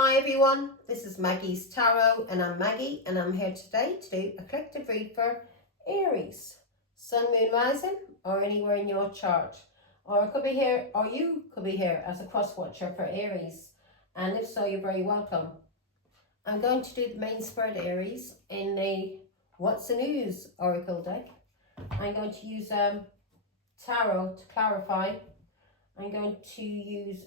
Hi everyone, this is Maggie's Tarot and I'm Maggie and I'm here today to do a collective read for Aries, Sun, Moon, Rising or anywhere in your chart. Or it could be here, or you could be here as a cross watcher for Aries, and if so, you're very welcome. I'm going to do the main spread Aries in the What's the News Oracle deck. I'm going to use Tarot to clarify. I'm going to use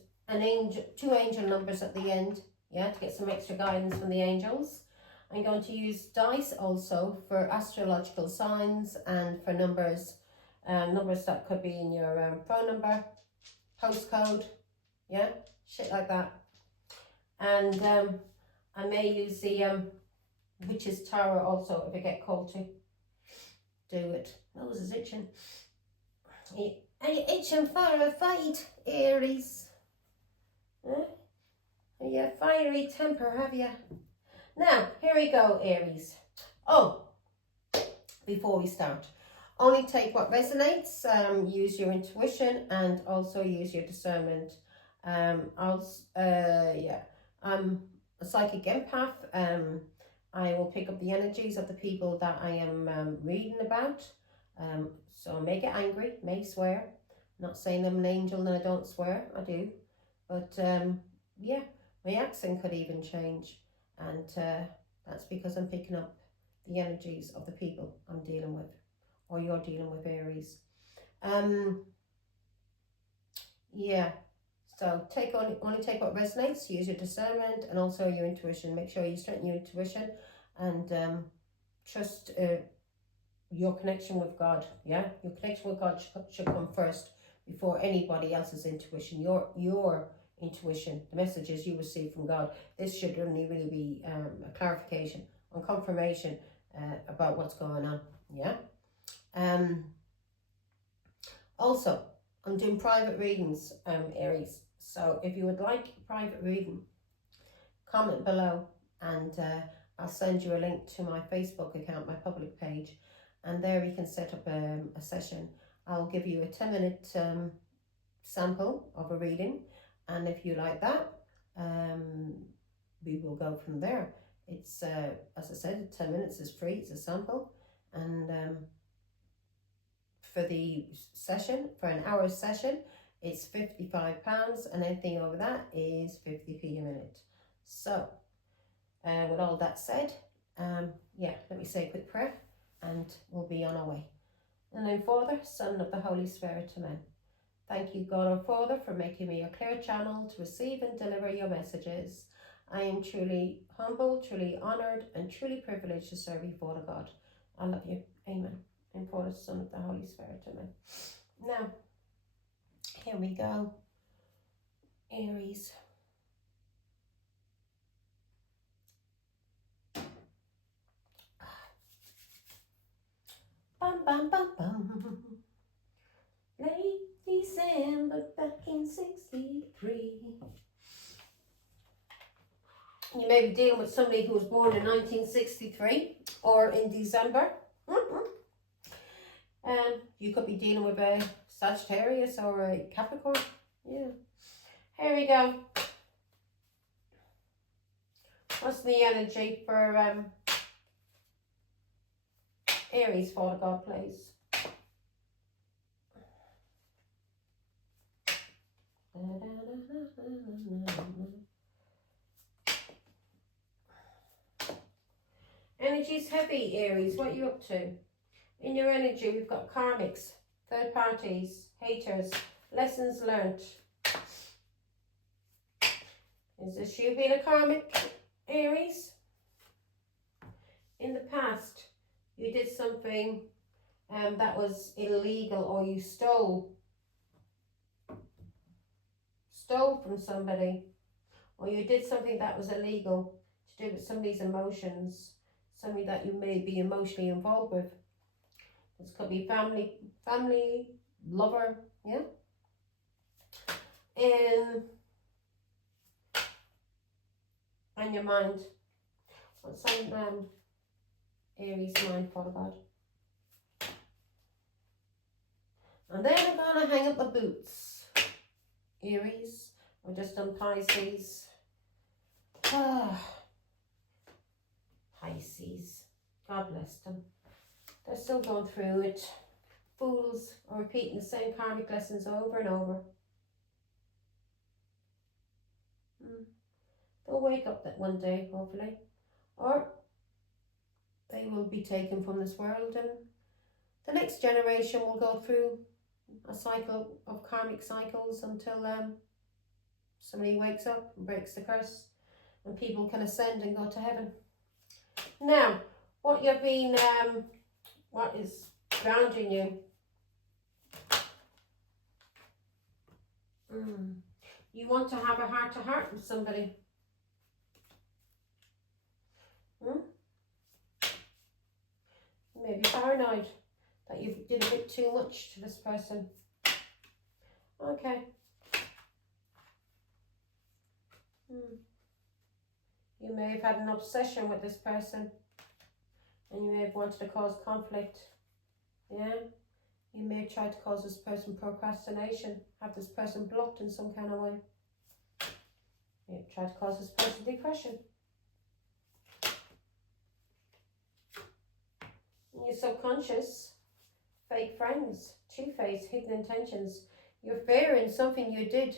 two angel numbers at the end, to get some extra guidance from the angels. I'm going to use dice also for astrological signs and for numbers, numbers that could be in your phone number, postcode, shit like that. And I may use the Witch's Tarot also if I get called to do it. Nose is itching. Are you itching for a fight, Aries? Huh? You fiery temper, have you? Now, here we go, Aries. Oh, before we start, only take what resonates. Use your intuition and also use your discernment. I'm a psychic empath. I will pick up the energies of the people that I am reading about. So I may get angry, may swear. Not saying I'm an angel and I don't swear, I do. But my accent could even change. And that's because I'm picking up the energies of the people I'm dealing with, or you're dealing with, Aries. So only take what resonates, use your discernment and also your intuition. Make sure you strengthen your intuition and trust your connection with God. Your connection with God should come first before anybody else's intuition. Your intuition, the messages you receive from God. This should only really be a clarification and confirmation about what's going on. Also, I'm doing private readings, Aries. So if you would like a private reading, comment below and I'll send you a link to my Facebook account, my public page, and there you can set up a session. I'll give you a 10-minute sample of a reading, and if you like that, we will go from there. It's, as I said, 10 minutes is free, it's a sample, and for the session, for an hour session, it's £55, and anything over that is 50p a minute. So, with all that said, let me say a quick prayer, and we'll be on our way. In the name of the Father, Son, of the Holy Spirit, amen. Thank you, God our Father, for making me a clear channel to receive and deliver your messages. I am truly humble, truly honoured, and truly privileged to serve you, Father God. I love you. Amen. And for the Son of the Holy Spirit, amen. Now, here we go. Aries. Bum, bum, bum, bum. Late December back in 63. You may be dealing with somebody who was born in 1963 or in December. You could be dealing with a Sagittarius or a Capricorn. Here we go. What's the energy for Aries, Father God, please? Energy's heavy, Aries. What are you up to? In your energy, we've got karmics, third parties, haters, lessons learnt. Is this you being a karmic, Aries? In the past, you did something that was illegal, or you stole from somebody, or you did something that was illegal to do with somebody's emotions, somebody that you may be emotionally involved with. This could be family, lover, and your mind. What's on Aries' mind, Father God? And then I'm going to hang up the boots. Aries, we're just on Pisces. Pisces, God bless them. They're still going through it. Fools are repeating the same karmic lessons over and over. They'll wake up that one day, hopefully. Or they will be taken from this world, and the next generation will go through a cycle of karmic cycles until somebody wakes up and breaks the curse and people can ascend and go to heaven. Now, what you've been, what is grounding you? You want to have a heart-to-heart with somebody. Maybe paranoid that you did a bit too much to this person. Okay. You may have had an obsession with this person, and you may have wanted to cause conflict. Yeah. You may have tried to cause this person procrastination, have this person blocked in some kind of way. You may have tried to cause this person depression. In your subconscious, fake friends, two-faced, hidden intentions. You're fearing something you did.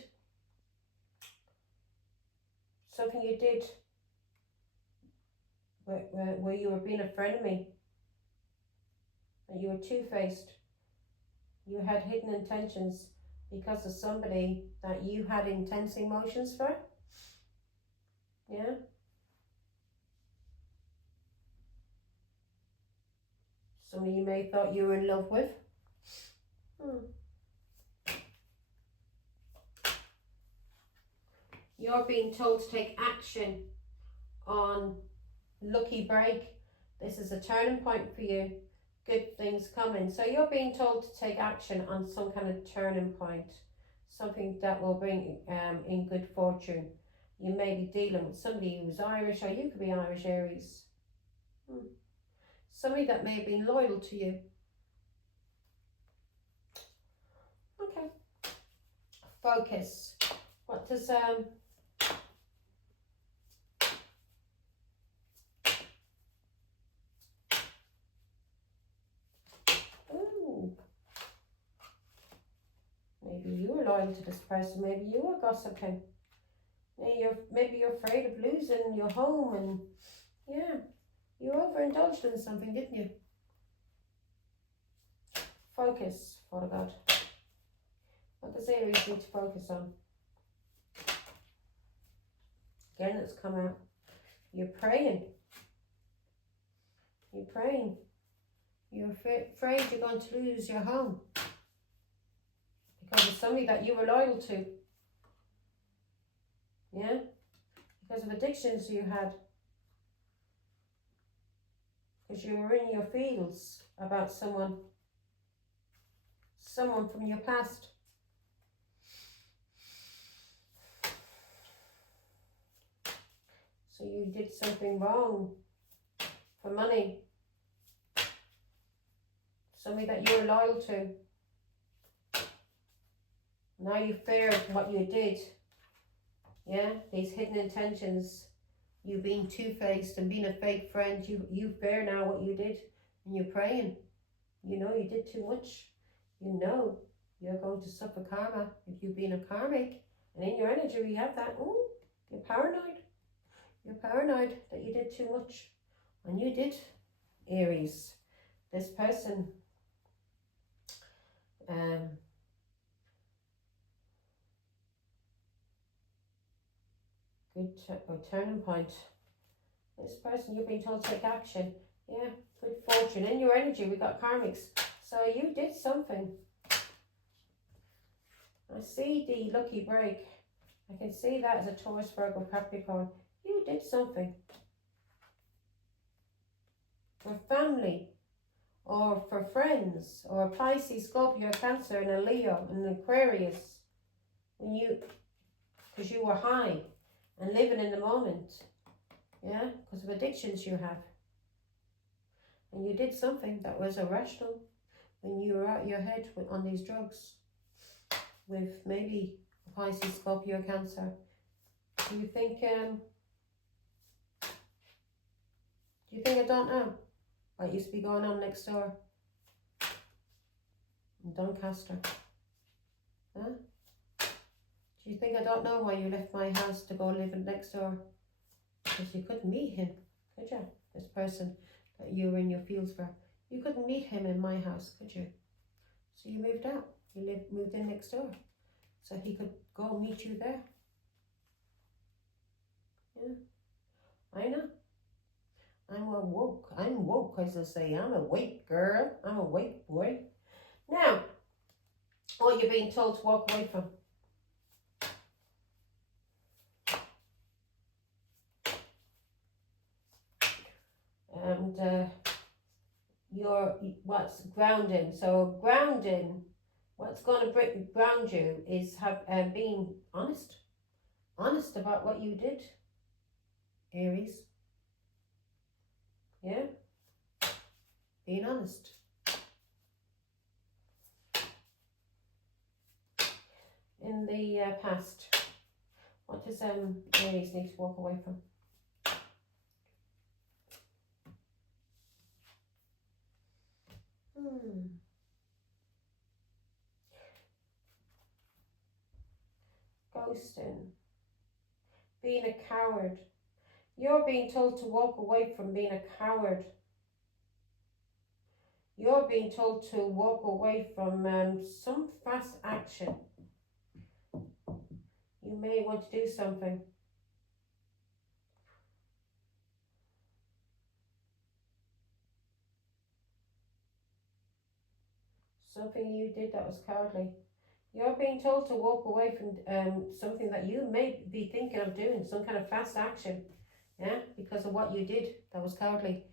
Something you did where you were being a frenemy. And you were two-faced. You had hidden intentions because of somebody that you had intense emotions for. Yeah. Somebody you may have thought you were in love with. You're being told to take action on lucky break. This is a turning point for you. Good things coming. So you're being told to take action on some kind of turning point. Something that will bring in good fortune. You may be dealing with somebody who's Irish, or you could be Irish, Aries. Somebody that may have been loyal to you. Okay. Focus. What does maybe you were loyal to this person, maybe you were gossiping. Maybe you're afraid of losing your home, and yeah, you overindulged in something, didn't you? Focus, Father God. What does Aries need to focus on? Again, it's come out. You're praying. You're praying. You're afraid you're going to lose your home because of somebody that you were loyal to. Yeah? Because of addictions you had. Because you were in your feels about someone from your past. So you did something wrong for money. Somebody that you were loyal to. Now you fear what you did. Yeah, these hidden intentions. You being two-faced and being a fake friend. You fear now what you did, and you're praying. You know you did too much. You know you're going to suffer karma if you've been a karmic. And in your energy you have that. Oh, you're paranoid. You're paranoid that you did too much. And you did, Aries. This person good turning point. This person, you're being told to take action. Yeah, good fortune. In your energy, we got karmics. So you did something. I see the lucky break. I can see that as a Taurus, Virgo, Capricorn. You did something. For family, or for friends, or a Pisces, Scorpio, Cancer, and a Leo, and an Aquarius. Because you were high and living in the moment. Yeah, because of addictions you have. And you did something that was irrational when you were out your head on these drugs. With maybe Pisces, Scorpio, Cancer. Do you think Do you think I don't know what used to be going on next door in Doncaster? Huh? Do you think I don't know why you left my house to go live next door? Because you couldn't meet him, could you? This person that you were in your fields for. You couldn't meet him in my house, could you? So you moved out. You moved in next door. So he could go meet you there. Yeah, I know. I'm woke, as I say. I'm awake, girl. I'm awake, boy. Now, what you're being told to walk away from. And what's grounding. So grounding, what's going to ground you is being honest. Honest about what you did, Aries. Yeah? Being honest. In the past, what does Aries need to walk away from? Ghosting. Being a coward. You're being told to walk away from being a coward. You're being told to walk away from some fast action. You may want to do something. Something you did that was cowardly. You're being told to walk away from something that you may be thinking of doing, some kind of fast action, yeah, because of what you did that was cowardly.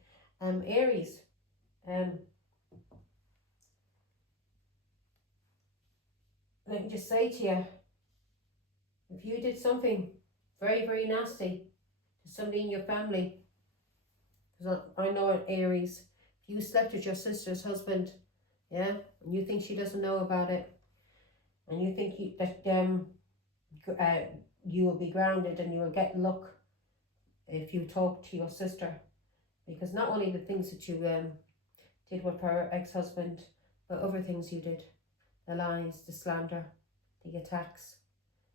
Aries, let me just say to you, if you did something very, very nasty to somebody in your family, because I know an Aries, if you slept with your sister's husband, yeah, and you think she doesn't know about it, and you think you will be grounded and you will get luck if you talk to your sister, because not only the things that you did with her ex-husband, but other things you did, the lies, the slander, the attacks.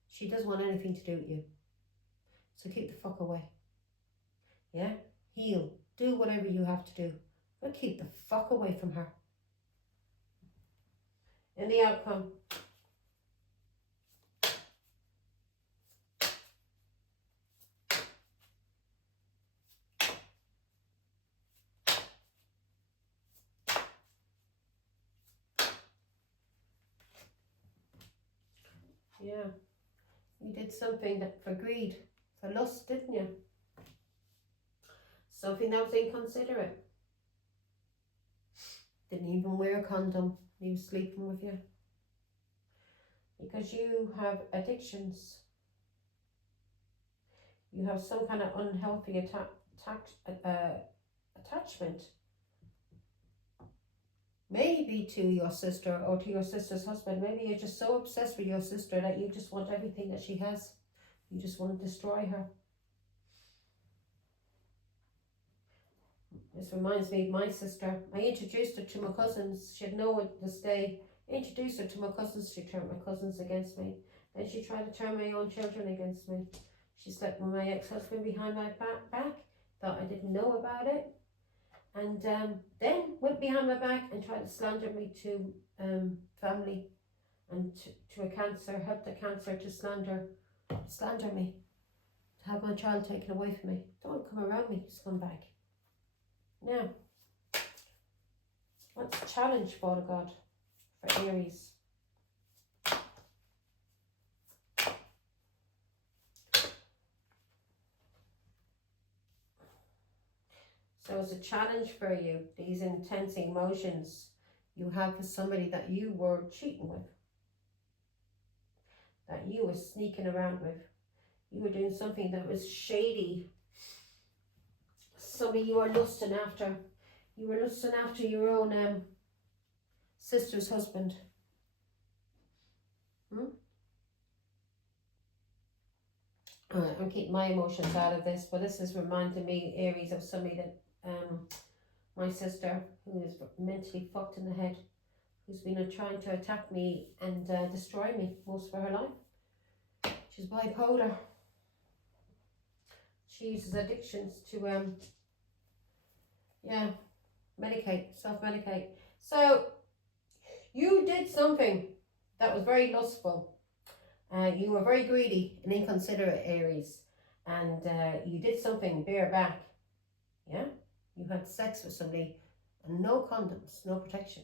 She doesn't want anything to do with you, so keep the fuck away. Yeah, heal, do whatever you have to do, but keep the fuck away from her. In the outcome, yeah, you did something for greed, for lust, didn't you? Something that was inconsiderate. Didn't even wear a condom. He was sleeping with you. Because you have addictions. You have some kind of unhealthy attachment. Maybe to your sister or to your sister's husband. Maybe you're just so obsessed with your sister that you just want everything that she has. You just want to destroy her. This reminds me of my sister. I introduced her to my cousins. She had nowhere to stay. I introduced her to my cousins. She turned my cousins against me. Then she tried to turn my own children against me. She slept with my ex-husband behind my back. Thought I didn't know about it. And then went behind my back and tried to slander me to family and to a cancer. Helped the cancer to slander me. To have my child taken away from me. Don't come around me, scumbag. Now, what's the challenge, Father God, for Aries? So it's a challenge for you, these intense emotions you have for somebody that you were cheating with, that you were sneaking around with. You were doing something that was shady. Somebody you were lusting after. You were lusting after your own sister's husband. Alright, I'm keeping my emotions out of this, but this is reminding me, Aries, of somebody that my sister, who is mentally fucked in the head, who's been trying to attack me and destroy me most of her life. She's bipolar. She uses addictions to self-medicate. So you did something that was very lustful. You were very greedy and inconsiderate, Aries, and you did something bareback. Yeah, you had sex with somebody and no condoms, no protection.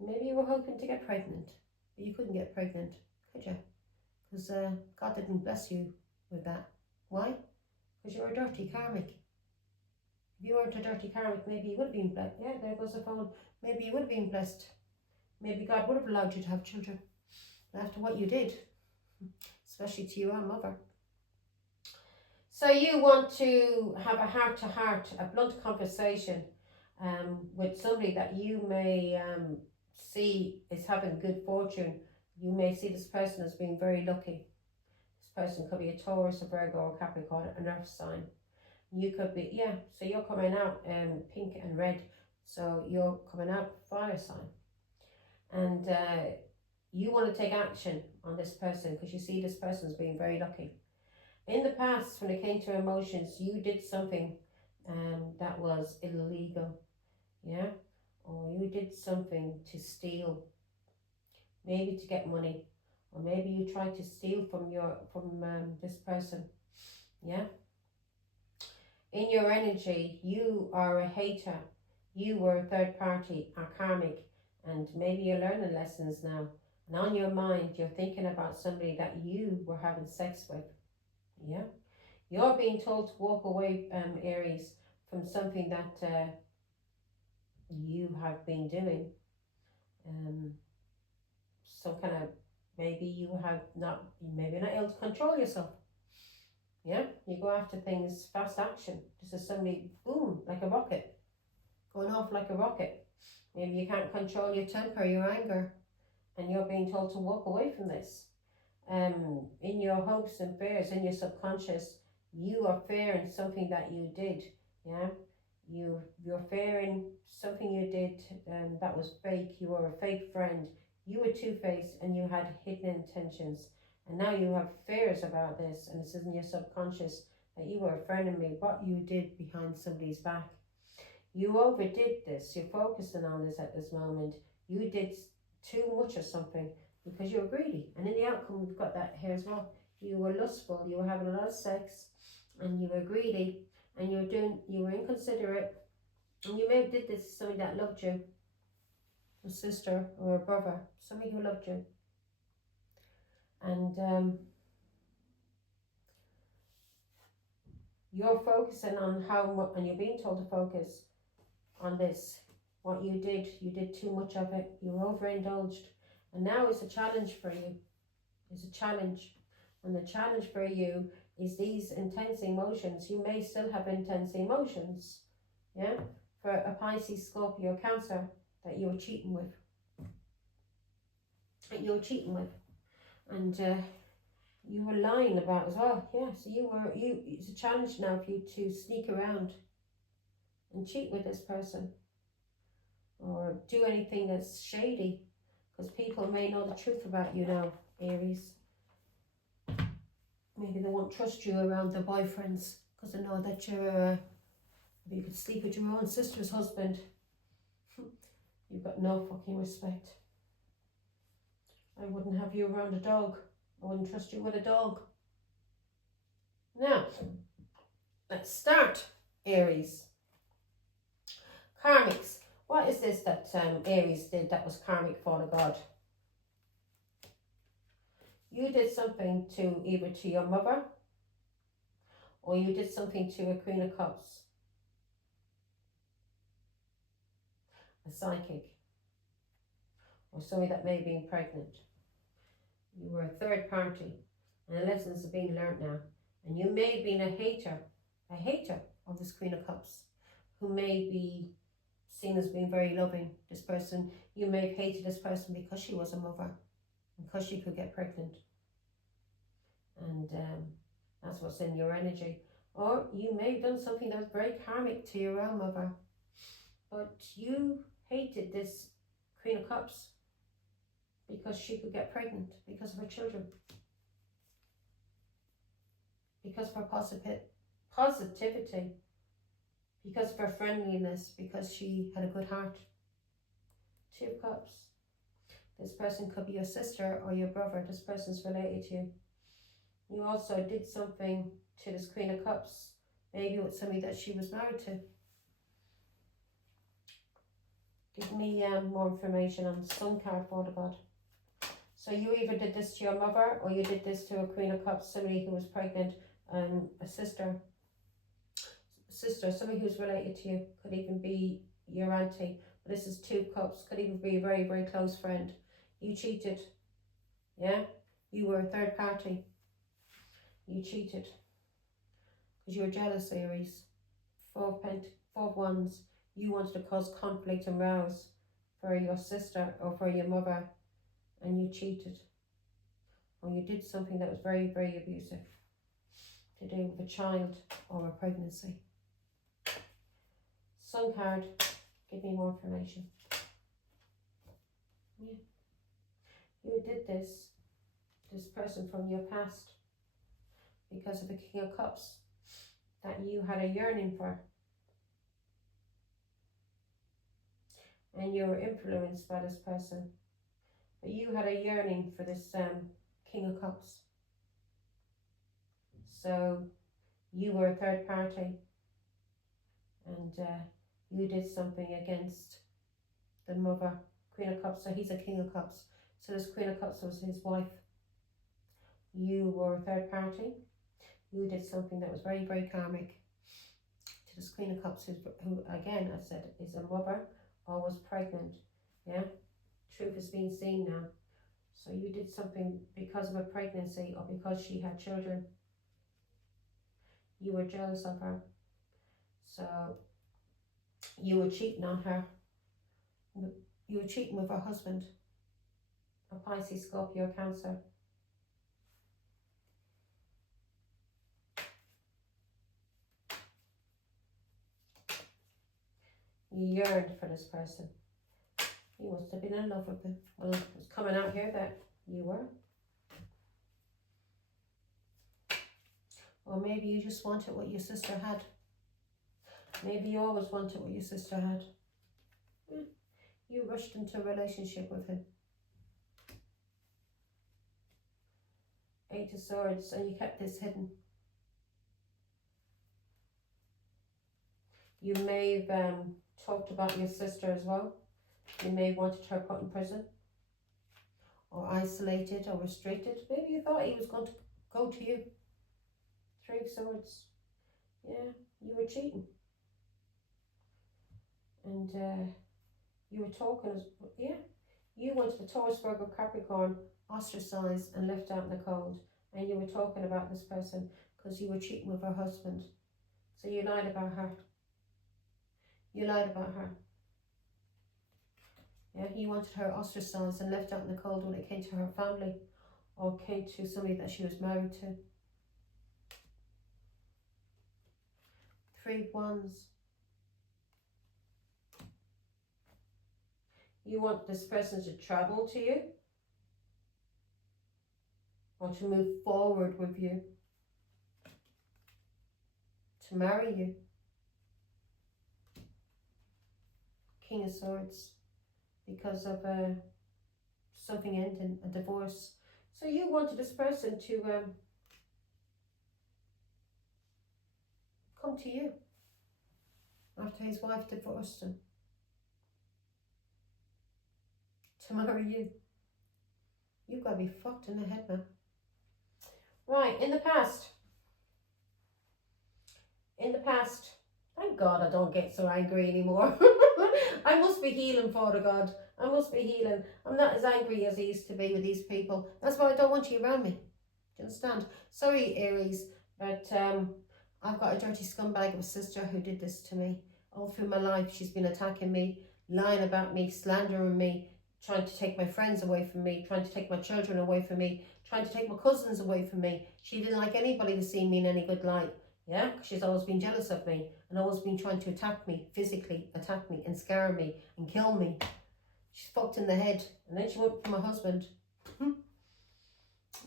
Maybe you were hoping to get pregnant, but you couldn't get pregnant, could you? Because God didn't bless you with that. Why? Because you're a dirty karmic. If you weren't a dirty karmic, maybe you would have been blessed. Yeah, there goes the phone. Maybe you would have been blessed. Maybe God would have allowed you to have children after what you did, especially to your own mother. So you want to have a heart-to-heart, a blunt conversation with somebody that you may see is having good fortune. You may see this person as being very lucky. This person could be a Taurus, a Virgo, or Capricorn, an earth sign. You could be, so you're coming out pink and red. So you're coming out fire sign. And you want to take action on this person because you see this person as being very lucky. In the past, when it came to emotions, you did something that was illegal, or you did something to steal, maybe to get money, or maybe you tried to steal from this person, In your energy, you are a hater, you were a third party, a karmic, and maybe you're learning lessons now. And on your mind, you're thinking about somebody that you were having sex with. You're being told to walk away, Aries, from something that you have been doing. Some kind of, maybe you have not, maybe not able to control yourself. You go after things, fast action. This is somebody, boom, like a rocket, going off like a rocket. Maybe you can't control your temper, your anger, and you're being told to walk away from this. In your hopes and fears, in your subconscious, you are fearing something that you did, You're fearing something you did that was fake. You were a fake friend. You were two-faced and you had hidden intentions. And now you have fears about this, and this is in your subconscious, that you were a friend of me, what you did behind somebody's back. You overdid this. You're focusing on this at this moment. You did too much of something because you were greedy. And in the outcome, we've got that here as well. You were lustful. You were having a lot of sex, and you were greedy, and you were inconsiderate, and you may have did this to somebody that loved you, a sister or a brother, somebody who loved you. And you're focusing on how much, and you're being told to focus on this. What you did too much of it. You overindulged, and now it's a challenge for you. It's a challenge, and the challenge for you is these intense emotions. You may still have intense emotions, for a Pisces, Scorpio, Cancer that you were cheating with. And you were lying about as well. So it's a challenge now for you to sneak around and cheat with this person, or do anything that's shady, because people may know the truth about you now, Aries. Maybe they won't trust you around their boyfriends because they know that you could sleep with your own sister's husband. You've got no fucking respect. I wouldn't have you around a dog. I wouldn't trust you with a dog. Now, let's start, Aries. Karmics. What is this that Aries did that was karmic for the god? You did something to either to your mother, or you did something to a Queen of Cups, a psychic, or somebody that may have been pregnant. You were a third party, and the lessons are being learned now. And you may have been a hater of this Queen of Cups, who may be seen as being very loving. This person, you may have hated this person because she was a mother, because she could get pregnant. And that's what's in your energy. Or you may have done something that was very karmic to your own mother. But you hated this Queen of Cups because she could get pregnant, because of her children, because of her positivity, because of her friendliness, because she had a good heart. Two of Cups. This person could be your sister or your brother. This person's related to you. You also did something to this Queen of Cups, maybe with somebody that she was married to. Give me more information on the Sun card, Father God. So you either did this to your mother, or you did this to a Queen of Cups, somebody who was pregnant, a sister, somebody who's related to you. Could even be your auntie. But this is Two Cups. Could even be a very, very close friend. You cheated. Yeah? You were a third party. You cheated. Because you were jealous, Aries. Four of Wands. You wanted to cause conflict and rows for your sister or for your mother. And you cheated. Or you did something that was very, very abusive. To do with a child or a pregnancy. Sun card. Give me more information. Yeah. You did this person from your past because of the King of Cups that you had a yearning for. And you were influenced by this person. But you had a yearning for this King of Cups. So you were a third party. And you did something against the mother, Queen of Cups. So he's a King of Cups. So this Queen of Cups was his wife. You were a third party. You did something that was very, very karmic to this Queen of Cups, who again, I said, is a mother or was pregnant. Yeah, truth is being seen now. So you did something because of a pregnancy or because she had children. You were jealous of her. So you were cheating on her. You were cheating with her husband. A Pisces, Scorpio, Cancer. You yearned for this person. You must have been in love with them. Well, it's coming out here that you were. Or maybe you just wanted what your sister had. Maybe you always wanted what your sister had. Yeah. You rushed into a relationship with him. Eight of Swords, and you kept this hidden. You may have talked about your sister as well. You may have wanted her put in prison, or isolated, or restricted. Maybe you thought he was going to go to you. Three of Swords. Yeah, you were cheating. And you were talking, yeah. You wanted a Taurus, Virgo, Capricorn ostracized and left out in the cold. And you were talking about this person because you were cheating with her husband. So you lied about her. You lied about her. Yeah, you wanted her ostracized and left out in the cold when it came to her family or came to somebody that she was married to. Three of Wands. You want this person to travel to you or to move forward with you, to marry you. King of Swords, because of something ending, a divorce. So you wanted this person to come to you after his wife divorced him, to marry you. You've got to be fucked in the head, man. Right, in the past, thank God I don't get so angry anymore. I must be healing, Father God. I must be healing. I'm not as angry as I used to be with these people. That's why I don't want you around me. Do you understand? Sorry, Aries, but I've got a dirty scumbag of a sister who did this to me. All through my life, she's been attacking me, lying about me, slandering me, trying to take my friends away from me, trying to take my children away from me, trying to take my cousins away from me. She didn't like anybody to see me in any good light. Yeah, because she's always been jealous of me and always been trying to attack me, physically attack me and scare me and kill me. She's fucked in the head. And then she went for my husband.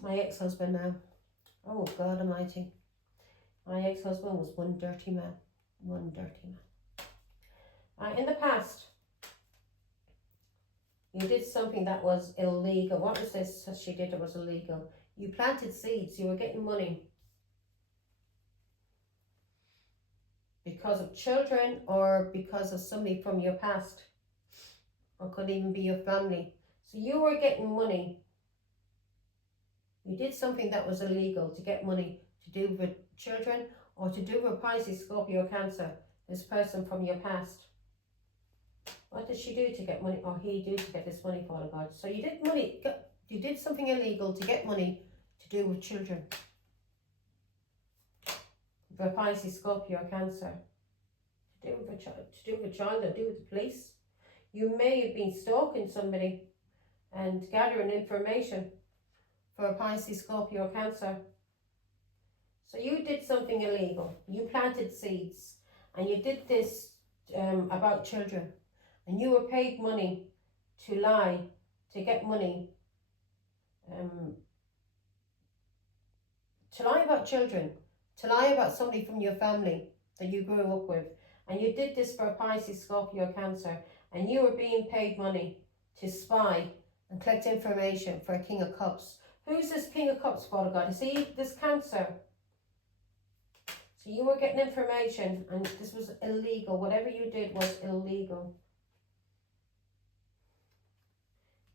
My ex-husband now. Oh, God almighty. My ex-husband was one dirty man. One dirty man. In the past, you did something that was illegal. What was this that she did that was illegal? You planted seeds. You were getting money because of children or because of somebody from your past, or could even be your family. So you were getting money. You did something that was illegal to get money to do with children or to do with Pisces, Scorpio, Cancer, this person from your past. What did she do to get money, or he do to get this money, Father God? So you did money, you did something illegal to get money to do with children. For Pisces, Scorpio, Cancer. To do with a child, or do with the police. You may have been stalking somebody and gathering information for a Pisces, Scorpio, Cancer. So you did something illegal. You planted seeds, and you did this about children, and you were paid money to lie, to get money, to lie about children, to lie about somebody from your family that you grew up with. And you did this for a Pisces, Scorpio, Cancer, and you were being paid money to spy and collect information for a King of Cups. Who's this King of Cups, Father God? You see, this Cancer. So you were getting information, and this was illegal. Whatever you did was illegal.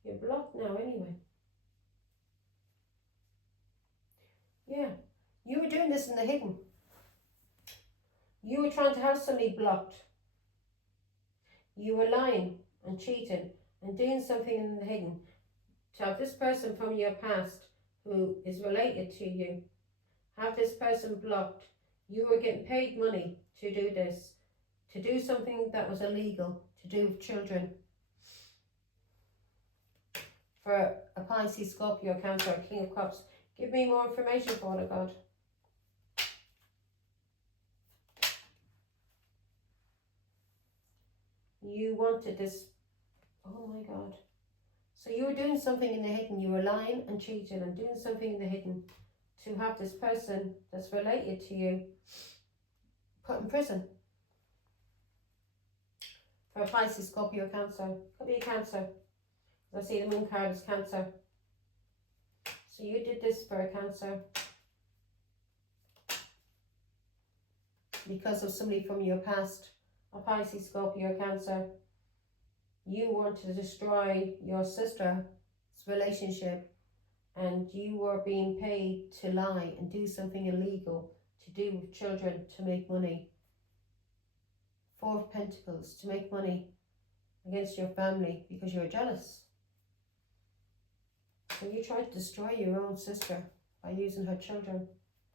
You're blocked now anyway. Yeah. You were doing this in the hidden. You were trying to have somebody blocked. You were lying and cheating and doing something in the hidden to have this person from your past who is related to you, have this person blocked. You were getting paid money to do this, to do something that was illegal, to do with children. For a Pisces, Scorpio, Cancer, King of Cups. Give me more information, Father God. You wanted this, oh my God. So you were doing something in the hidden. You were lying and cheating and doing something in the hidden to have this person that's related to you put in prison. For a Pisces, Scorpio, Cancer. Could be a Cancer. I see the moon card is Cancer. So you did this for a Cancer because of somebody from your past. A Pisces, Scorpio, Cancer. You want to destroy your sister's relationship, and you were being paid to lie and do something illegal to do with children to make money. Four of Pentacles, to make money against your family because you're jealous. And you tried to destroy your own sister by using her children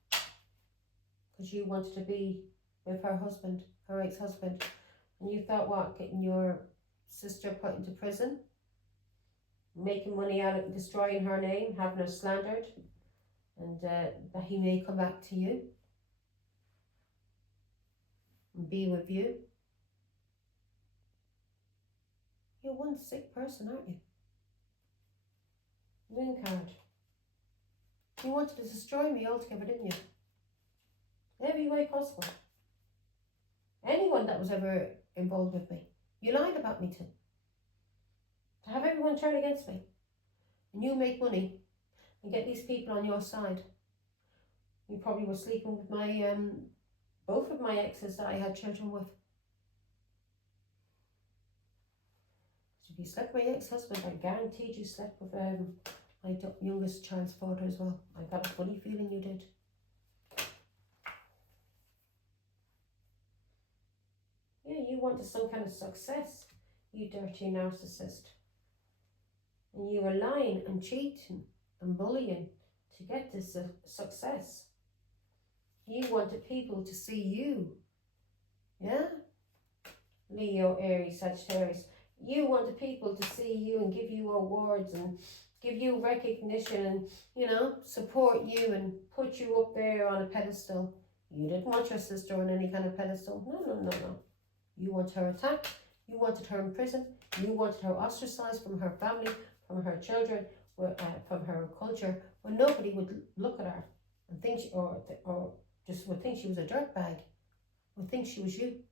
because you wanted to be with her husband, her ex-husband. And you thought, what, getting your sister put into prison, making money out of destroying her name, having her slandered, and that he may come back to you and be with you. You're one sick person, aren't you? Moon card. You wanted to destroy me altogether, didn't you? Every way possible. Anyone that was ever involved with me, you lied about me to have everyone turn against me. And you make money and get these people on your side. You probably were sleeping with my both of my exes that I had children with. So if you slept with my ex-husband, I guaranteed you slept with my youngest child's father as well. I got a funny feeling you did. Yeah, you wanted some kind of success, you dirty narcissist. And you were lying and cheating and bullying to get this success. You wanted people to see you. Yeah? Leo, Aries, Sagittarius. You wanted people to see you and give you awards and give you recognition and, you know, support you and put you up there on a pedestal. You didn't want your sister on any kind of pedestal. No, no, no, no. You wanted her attacked. You wanted her in prison. You wanted her ostracized from her family, from her children, from her culture, where nobody would look at her and think or just would think she was a dirtbag, would think she was you.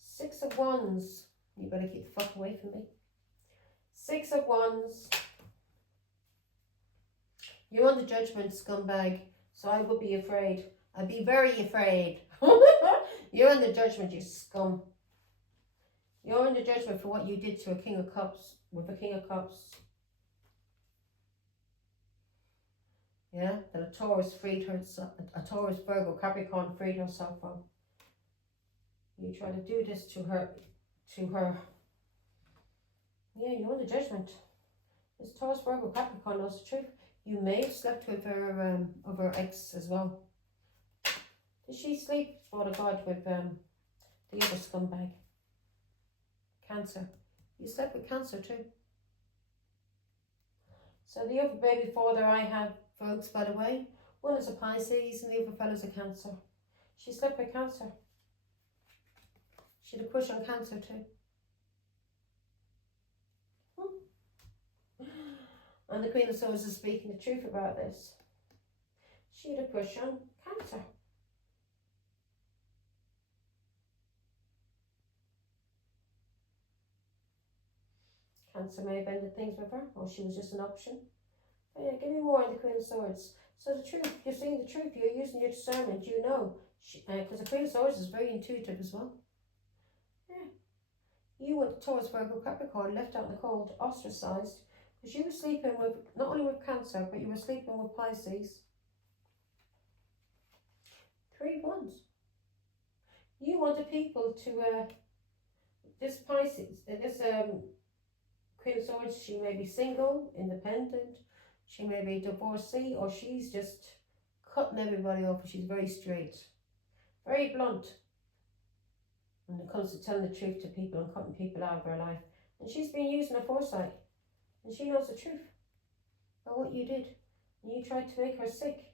6 of Wands. You better keep the fuck away from me. 6 of Wands. You're on the judgment, scumbag. So I would be afraid. I'd be very afraid. You're on the judgment, you scum. You're on the judgment for what you did to a King of Cups, with a King of Cups. Yeah, that a Taurus freed herself, a Taurus, Virgo, Capricorn freed herself from. You try to do this to her. Yeah, you're on the judgment. This Taurus, Virgo, Capricorn knows the truth. You may have slept with her ex as well. Did she sleep, Father God, with the other scumbag? Cancer. You slept with Cancer too. So the other baby father I have, folks, by the way, one is a Pisces and the other fellow's a Cancer. She slept with Cancer. She had a crush on Cancer too. And the Queen of Swords is speaking the truth about this. She had a crush on Cancer. Cancer may have ended things with her, or she was just an option. But yeah, give me more on the Queen of Swords. So the truth, you're seeing the truth, you're using your discernment, you know. Because the Queen of Swords is very intuitive as well. Yeah. You were Taurus, Virgo, Capricorn, left out in the cold, ostracized. Because you were sleeping with, not only with Cancer, but you were sleeping with Pisces. 3 Wands. You wanted people to, this Pisces, this Queen of Swords, she may be single, independent, she may be divorcee, or she's just cutting everybody off. She's very straight, very blunt when it comes to telling the truth to people and cutting people out of her life. And she's been using her foresight, and she knows the truth about what you did. And you tried to make her sick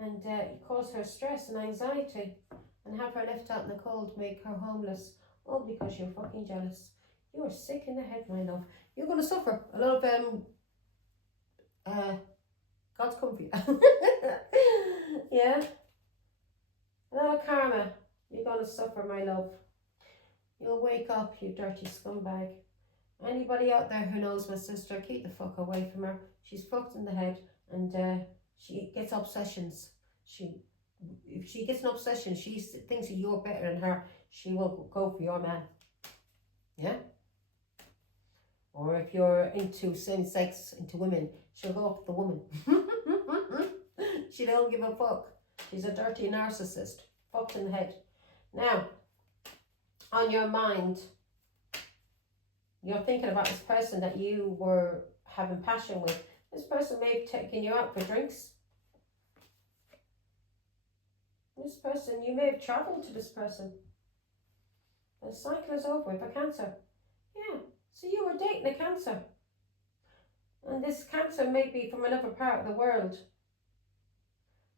and cause her stress and anxiety and have her left out in the cold, make her homeless, all because you're fucking jealous. You are sick in the head, my love. You're going to suffer a lot of God's coming for you. Yeah, a lot of karma. You're going to suffer, my love. You'll wake up, you dirty scumbag. Anybody out there who knows my sister, keep the fuck away from her. She's fucked in the head, and she gets obsessions. If she gets an obsession, she thinks that you're better than her. She will go for your man. Yeah. Or if you're into same sex, into women, she'll go after the woman. She don't give a fuck. She's a dirty narcissist. Fucked in the head. Now, on your mind, you're thinking about this person that you were having passion with. This person may have taken you out for drinks. This person, you may have travelled to this person. The cycle is over for Cancer. Yeah. So you were dating a Cancer. And this Cancer may be from another part of the world.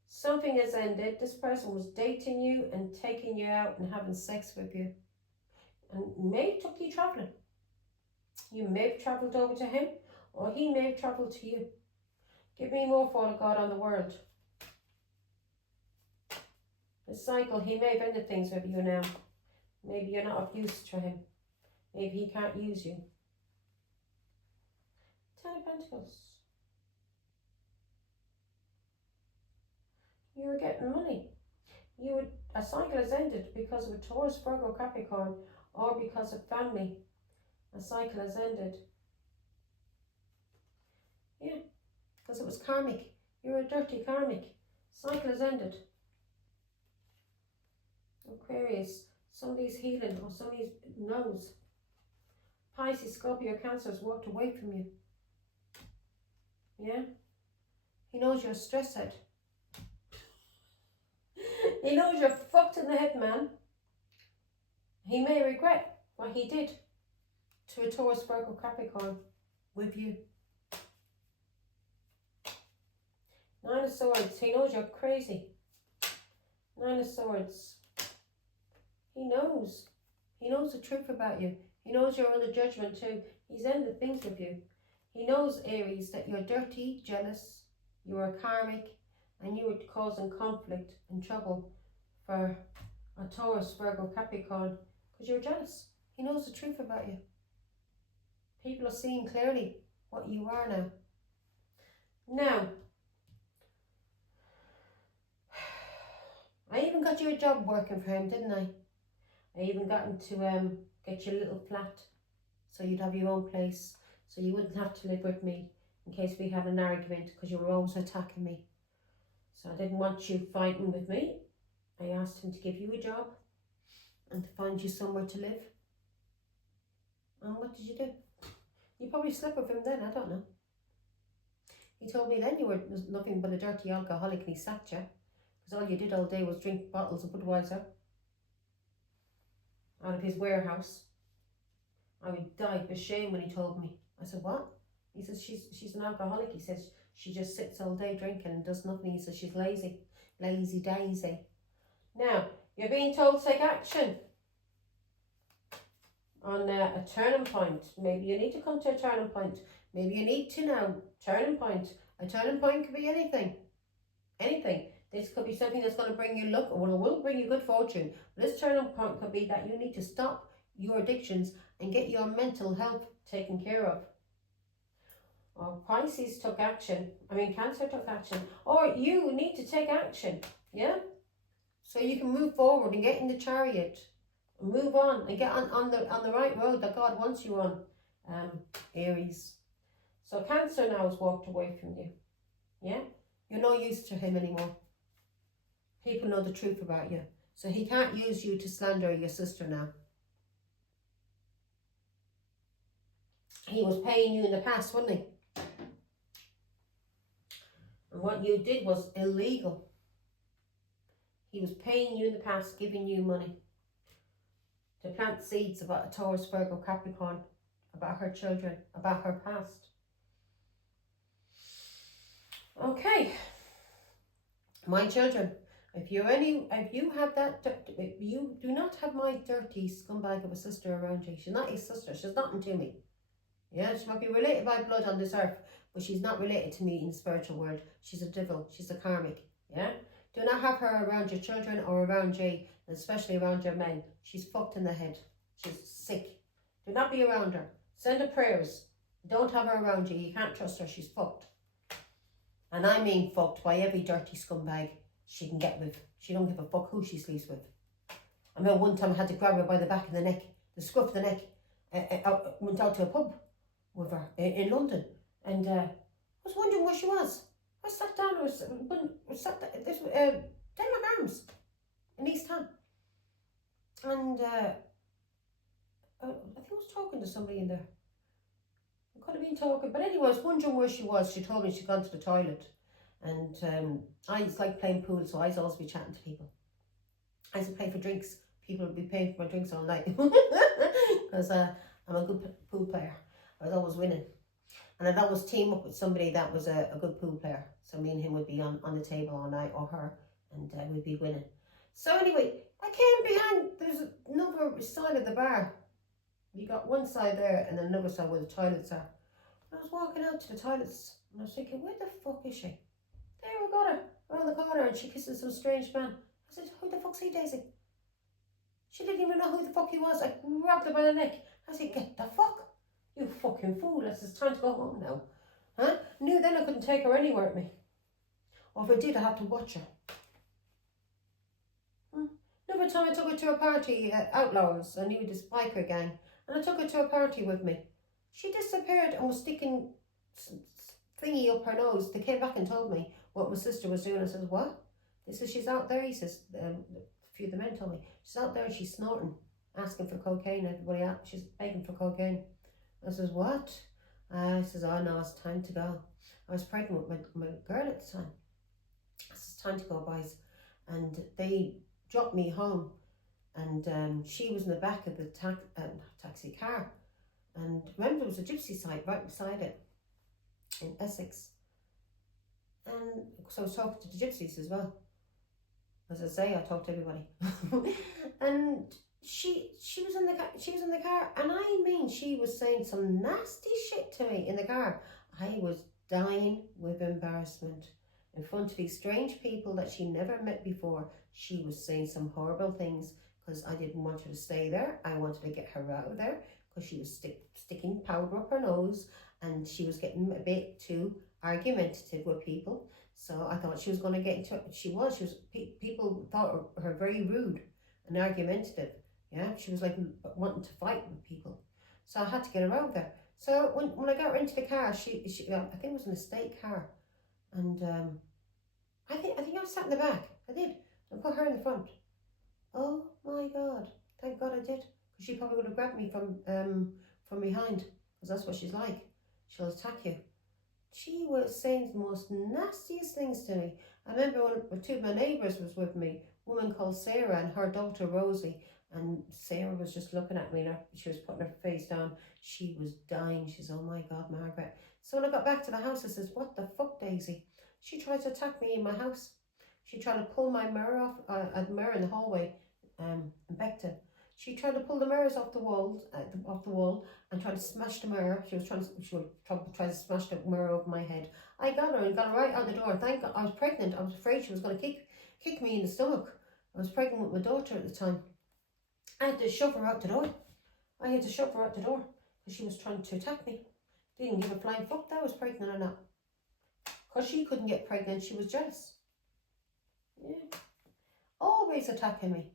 Something has ended. This person was dating you and taking you out and having sex with you. And may have took you travelling. You may have travelled over to him, or he may have travelled to you. Give me more, Father God, on the world. The cycle, he may have ended things with you now. Maybe you're not of use to him. Maybe he can't use you. 10 of Pentacles. You were getting money. A cycle has ended because of a Taurus, Virgo, Capricorn, or because of family. A cycle has ended. Yeah, because it was karmic. You're a dirty karmic. Cycle has ended. Aquarius, somebody's healing or somebody knows. Pisces, Scorpio, Cancer has walked away from you. Yeah? He knows you're a stress head. He knows you're fucked in the head, man. He may regret what he did to a Taurus, Virgo, Capricorn with you. 9 of Swords, he knows you're crazy. of Swords. He knows. He knows the truth about you. He knows you're under judgment too. He's ended things with you. He knows, Aries, that you're dirty, jealous, you are karmic, and you were causing conflict and trouble for a Taurus, Virgo, Capricorn, because you're jealous. He knows the truth about you. People are seeing clearly what you are now. Now, I even got you a job working for him, didn't I? I even got him to get you a little flat so you'd have your own place, so you wouldn't have to live with me in case we had an argument, because you were always attacking me. So I didn't want you fighting with me. I asked him to give you a job and to find you somewhere to live. And what did you do? You probably slept with him then, I don't know. He told me then you were nothing but a dirty alcoholic and he sacked you, because all you did all day was drink bottles of Budweiser out of his warehouse. I would die with shame when he told me. I said, what? He says, she's an alcoholic. He says, she just sits all day drinking and does nothing. He says, she's lazy. Lazy daisy. Now, you're being told to take action on a turning point. Maybe you need to come to a turning point. Maybe you need to now. Turning point. A turning point could be anything. Anything. This could be something that's going to bring you luck, or it will bring you good fortune. This turning point could be that you need to stop your addictions and get your mental health taken care of. Or Pisces took action. Cancer took action. Or you need to take action. Yeah? So you can move forward and get in the chariot. And move on and get on the right road that God wants you on, Aries. So Cancer now has walked away from you. Yeah? You're no use to him anymore. People know the truth about you. So he can't use you to slander your sister now. He was paying you in the past, wasn't he? And what you did was illegal. He was paying you in the past, giving you money to plant seeds about a Taurus, Virgo, Capricorn, about her children, about her past. Okay, my children, if you do not have my dirty scumbag of a sister around you. She's not a sister. She's nothing to me. Yeah, she might be related by blood on this earth, but she's not related to me in the spiritual world. She's a devil. She's a karmic. Yeah? Do not have her around your children or around Jay, especially around your men. She's fucked in the head. She's sick. Do not be around her. Send her prayers. Don't have her around you. You can't trust her. She's fucked. And I mean fucked by every dirty scumbag she can get with. She don't give a fuck who she sleeps with. I remember one time I had to grab her by the back of the neck, the scruff of the neck. I went out to a pub with her in London, and I was wondering where she was. I sat down, Denmark Arms in East Ham, and I think I was talking to somebody in there. I could have been talking, but anyway, I was wondering where she was. She told me she'd gone to the toilet, and I used to like playing pool, so I used to always be chatting to people. I used to pay for drinks. People would be paying for my drinks all night because I'm a good pool player. I was always winning. And I'd always team up with somebody that was a good pool player. So me and him would be on the table all night, or her, and we'd be winning. So anyway, I came behind, there's another side of the bar. You got one side there and then another side where the toilets are. And I was walking out to the toilets and I was thinking, where the fuck is she? There we got her, around the corner, and she kissing some strange man. I said, who the fuck's he, Daisy? She didn't even know who the fuck he was. I grabbed her by the neck. I said, get the fuck. You fucking fool. I said, it's time to go home now. Huh? Knew then I couldn't take her anywhere with me. Or if I did, I had to watch her. Another time I took her to a party at Outlaws. I knew this biker gang. And I took her to a party with me. She disappeared and was sticking thingy up her nose. They came back and told me what my sister was doing. I said, what? They said, she's out there. He says, a few of the men told me. She's out there and she's snorting, asking for cocaine. Everybody out, she's begging for cocaine. I says, what? I says, oh no, it's time to go. I was pregnant with my girl at the time. I says, time to go, boys. And they dropped me home. And she was in the back of the taxi car. And remember, there was a gypsy site right beside it in Essex. And so I was talking to the gypsies as well. As I say, I talk to everybody. And she was in the car. She was in the car, and I mean, she was saying some nasty shit to me in the car. I was dying with embarrassment in front of these strange people that she never met before. She was saying some horrible things because I didn't want her to stay there. I wanted to get her out of there because she was sticking powder up her nose, and she was getting a bit too argumentative with people. So I thought she was going to get into it. She was. People thought her very rude and argumentative. Yeah, she was like wanting to fight with people. So I had to get her out there. So when I got her into the car, she I think it was an estate car, and I think I sat in the back. I did. I put her in the front. Oh my God! Thank God I did, because she probably would have grabbed me from behind, because that's what she's like. She'll attack you. She was saying the most nastiest things to me. I remember when two of my neighbours was with me, a woman called Sarah and her daughter Rosie, and Sarah was just looking at me and she was putting her face down. She was dying. She's, oh my God, Margaret. So when I got back to the house, I says, what the fuck, Daisy? She tried to attack me in my house. She tried to pull my mirror off, a mirror in the hallway, in Beckton. She tried to pull the mirrors off the wall, and tried to smash the mirror. She would try to smash the mirror over my head. I got her and got her right out the door. Thank God, I was pregnant. I was afraid she was going to kick me in the stomach. I was pregnant with my daughter at the time. I had to shove her out the door. Because she was trying to attack me. Didn't give a flying fuck that I was pregnant or not. Because she couldn't get pregnant, she was jealous. Yeah. Always attacking me.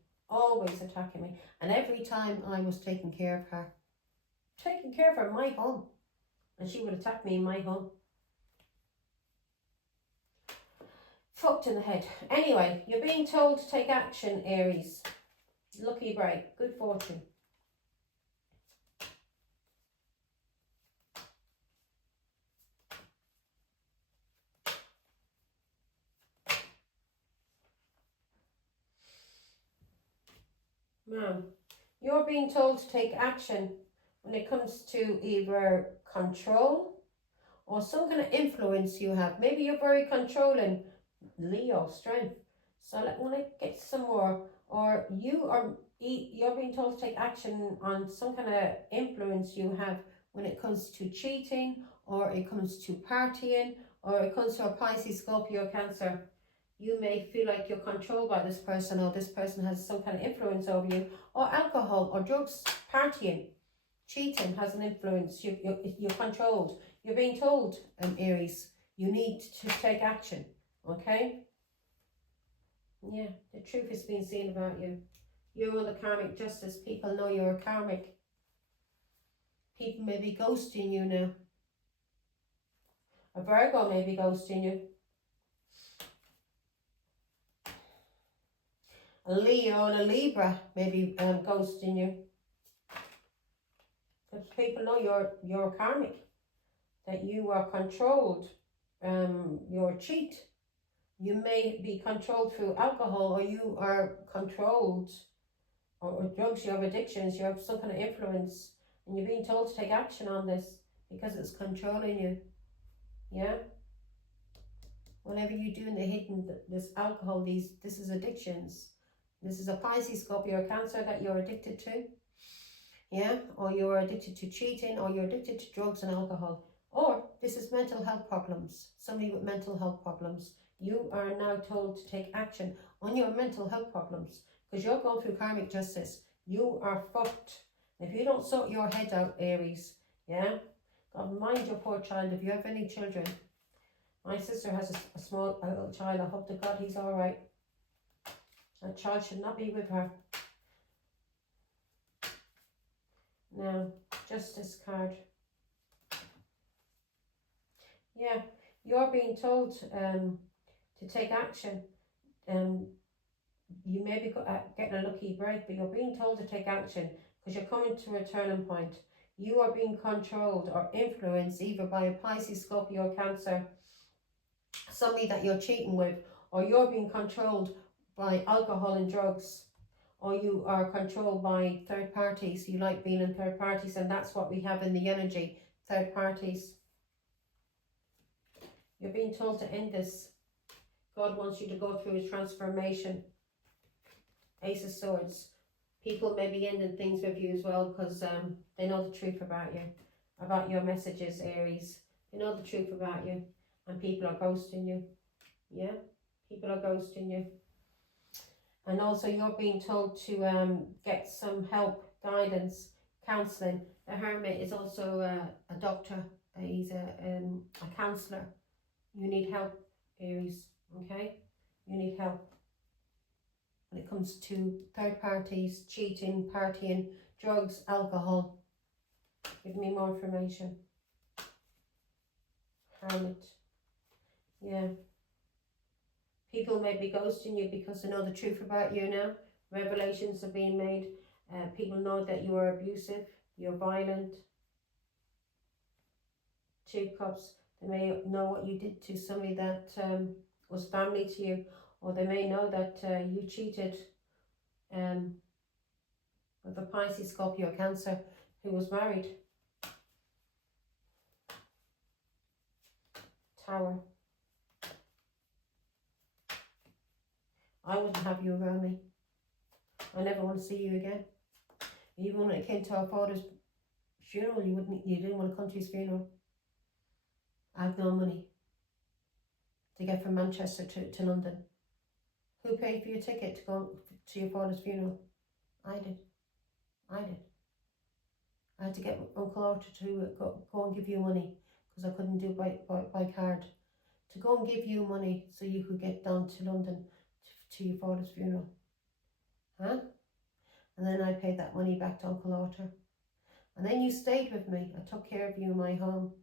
And every time I was taking care of her in my home, and she would attack me in my home. Fucked in the head. Anyway, you're being told to take action, Aries. Lucky break, good fortune. Now, you're being told to take action when it comes to either control or some kind of influence you have. Maybe you're very controlling, Leo, strength. So I want to get some more. Or you're being told to take action on some kind of influence you have when it comes to cheating, or it comes to partying, or it comes to a Pisces, Scorpio, Cancer. You may feel like you're controlled by this person, or this person has some kind of influence over you, or alcohol or drugs, partying, cheating has an influence. You're controlled. You're being told, Aries, you need to take action, okay? Yeah, the truth is being seen about you. You're the karmic justice. People know you're a karmic. People may be ghosting you now. A Virgo may be ghosting you. A Leo and a Libra may be ghosting you. Because people know you're karmic. That you are controlled. You're a cheat. You may be controlled through alcohol, or you are controlled, or drugs, you have addictions, you have some kind of influence, and you're being told to take action on this because it's controlling you. Yeah? Whatever you do in the hidden, this alcohol, this is addictions. This is a Pisces, Scorpio, Cancer that you're addicted to. Yeah? Or you're addicted to cheating, or you're addicted to drugs and alcohol. Or this is mental health problems. Somebody with mental health problems. You are now told to take action on your mental health problems because you're going through karmic justice. You are fucked. If you don't sort your head out, Aries, yeah? God, mind your poor child if you have any children. My sister has a little child. I hope to God he's all right. That child should not be with her. Now, Justice card. Yeah, you're being told to take action. You may be getting a lucky break, but you're being told to take action because you're coming to a turning point. You are being controlled or influenced either by a Pisces, Scorpio, Cancer, somebody that you're cheating with, or you're being controlled by alcohol and drugs, or you are controlled by third parties. You like being in third parties, and that's what we have in the energy, third parties. You're being told to end this. God wants you to go through his transformation. Ace of Swords. People may be ending things with you as well because they know the truth about your messages, Aries. They know the truth about you, and people are ghosting you. Yeah, people are ghosting you. And also you're being told to get some help, guidance, counselling. The Hermit is also a doctor. He's a counsellor. You need help, Aries, okay? You need help. When it comes to third parties, cheating, partying, drugs, alcohol. Give me more information. Hermit. Yeah. People may be ghosting you because they know the truth about you now. Revelations are being made. People know that you are abusive, you're violent. Two Cups. They may know what you did to somebody that was family to you, or they may know that you cheated with a Pisces, Scorpio, Cancer who was married. Tower. I wouldn't have you around me. I never want to see you again. Even when it came to our father's funeral, you didn't want to come to his funeral. I have no money to get from Manchester to London. Who paid for your ticket to go to your father's funeral? I did. I had to get Uncle Arthur to go and give you money because I couldn't do it by card. To go and give you money so you could get down to London to your father's funeral. Huh? And then I paid that money back to Uncle Arthur. And then you stayed with me. I took care of you in my home.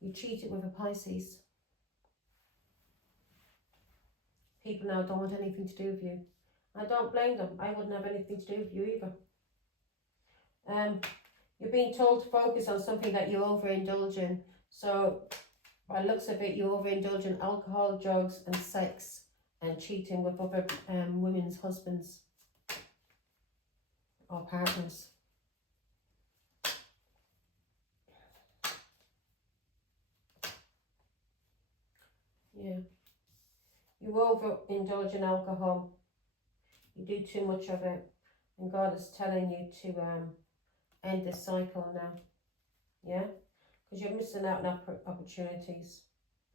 You cheated with a Pisces. People now don't want anything to do with you. I don't blame them. I wouldn't have anything to do with you either. You're being told to focus on something that you overindulge in. So, by the looks of it, you overindulge in alcohol, drugs, and sex, and cheating with other women's husbands or partners. Yeah. You overindulge in alcohol. You do too much of it, and God is telling you to end this cycle now. Yeah, because you're missing out on opportunities,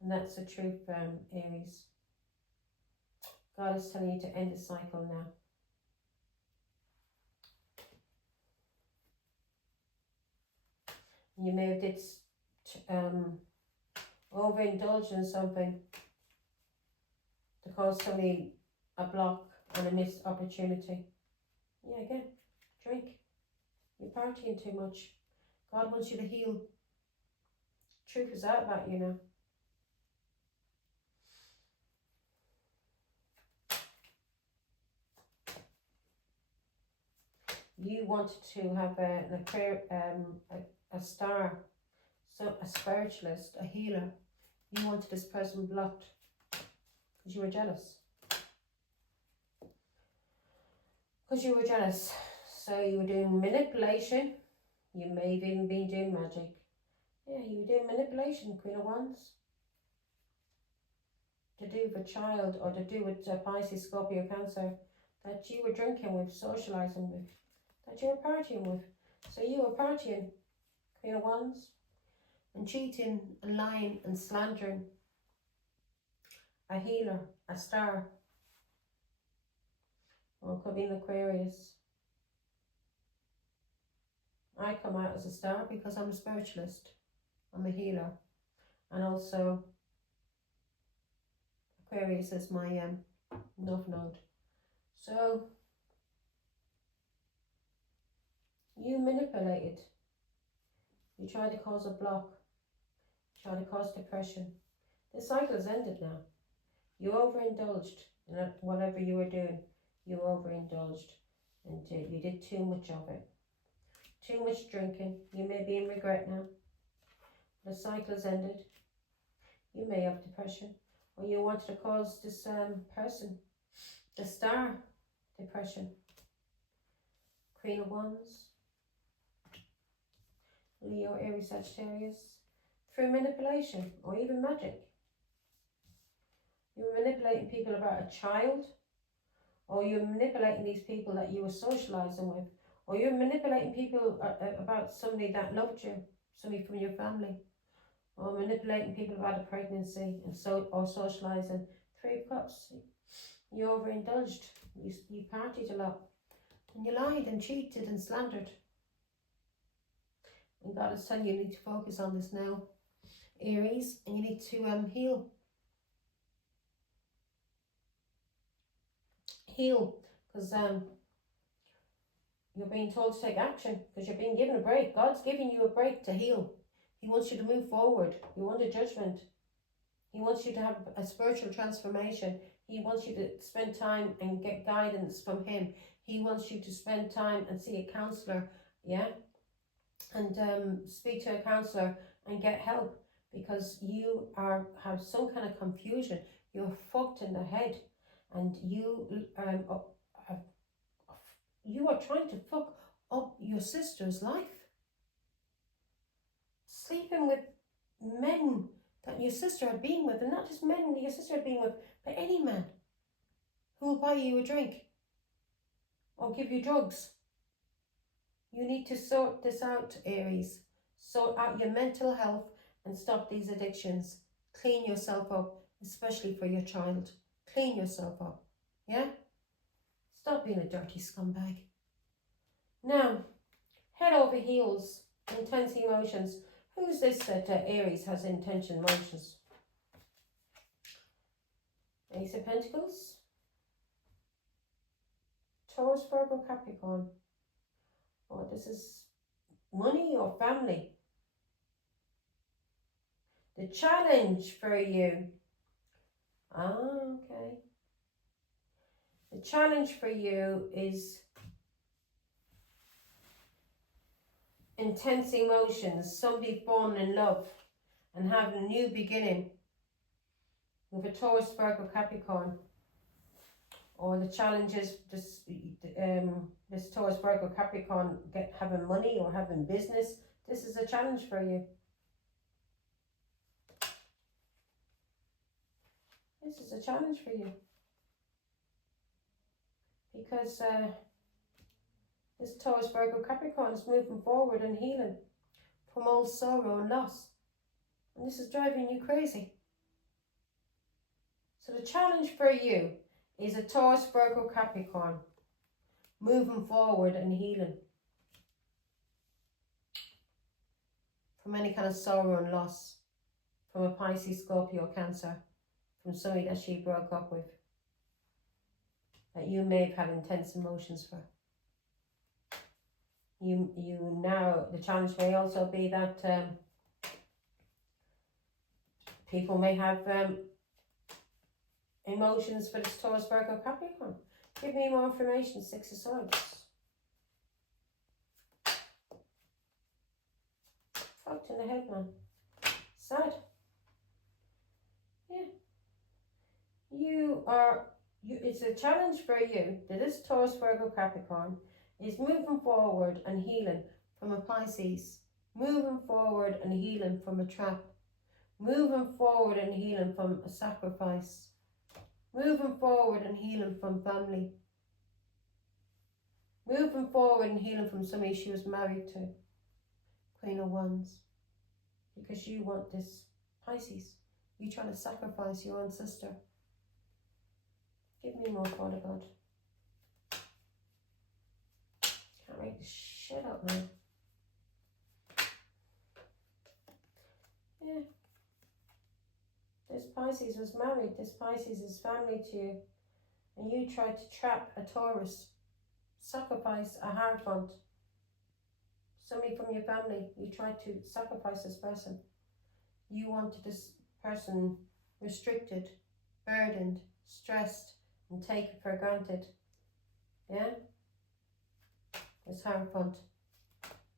and that's the truth, Aries. God is telling you to end the cycle now. You may have did overindulge in something to cause somebody a block and a missed opportunity. Yeah, again, drink. You're partying too much. God wants you to heal. Truth is out about you now. You wanted to have a star, so a spiritualist, a healer. You wanted this person blocked because you were jealous. So you were doing manipulation. You may have even been doing magic. Yeah, you were doing manipulation, Queen of Wands. To do with a child or to do with Pisces, Scorpio, Cancer that you were drinking with, socialising with, that you were partying with. So you were partying, Queen of Wands, and cheating and lying and slandering. A healer, a star, or it could be an Aquarius. I come out as a star because I'm a spiritualist. I'm a healer. And also Aquarius is my North Node. So you manipulated. You tried to cause a block. You tried to cause depression. The cycle has ended now. You overindulged in whatever you were doing. You overindulged and you did too much of it. Too much drinking. You may be in regret now. The cycle has ended. You may have depression, or you wanted to cause this person, the star, depression. Queen of Wands, Leo, Aries, Sagittarius, through manipulation or even magic. You were manipulating people about a child, or you're manipulating these people that you were socializing with, or you're manipulating people about somebody that loved you, somebody from your family, or manipulating people about a pregnancy, and or socializing. Three of Cups. You overindulged. You partied a lot, and you lied and cheated and slandered. And God is telling you need to focus on this now, Aries, and you need to heal. Heal, because you're being told to take action, because you're being given a break. God's giving you a break to heal. He wants you to move forward. You want a judgment. He wants you to have a spiritual transformation. He wants you to spend time and get guidance from him. He wants you to spend time and see a counsellor, yeah? And speak to a counsellor and get help, because you have some kind of confusion. You're fucked in the head, and you are trying to fuck up your sister's life. Sleeping with men that your sister had been with, and not just men that your sister had been with, but any man who will buy you a drink or give you drugs. You need to sort this out, Aries. Sort out your mental health and stop these addictions. Clean yourself up, especially for your child. Clean yourself up, yeah? Stop being a dirty scumbag. Now, head over heels, intense emotions. Who's this that Aries has intense emotions? Ace of Pentacles, Taurus, Virgo, Capricorn. Oh, this is money or family. The challenge for you. Okay. The challenge for you is intense emotions, somebody falling in love and having a new beginning with a Taurus, Virgo, Capricorn. Or the challenge is this Taurus, Virgo, Capricorn having money or having business. This is a challenge for you. This is a challenge for you. Because this Taurus, Virgo, Capricorn is moving forward and healing from all sorrow and loss. And this is driving you crazy. So the challenge for you is a Taurus, Virgo, Capricorn moving forward and healing from any kind of sorrow and loss, from a Pisces, Scorpio, Cancer, from somebody that she broke up with, that you may have had intense emotions for. You now, the challenge may also be that people may have emotions for this Taurus, Virgo, Capricorn. Give me more information. Six of Swords. Fucked in the head, man. Sad. Yeah. It's a challenge for you that this Taurus, Virgo, Capricorn is moving forward and healing from a Pisces. Moving forward and healing from a trap. Moving forward and healing from a sacrifice. Moving forward and healing from family. Moving forward and healing from somebody she was married to. Queen of Wands. Because you want this Pisces. You're trying to sacrifice your own sister. Give me more, Father God. Can't write this shit up, man. Yeah. This Pisces was married. This Pisces is family to you. And you tried to trap a Taurus. Sacrifice a Hierophant. Somebody from your family. You tried to sacrifice this person. You wanted this person restricted, burdened, stressed, and taken for granted. Yeah? This Hierophant.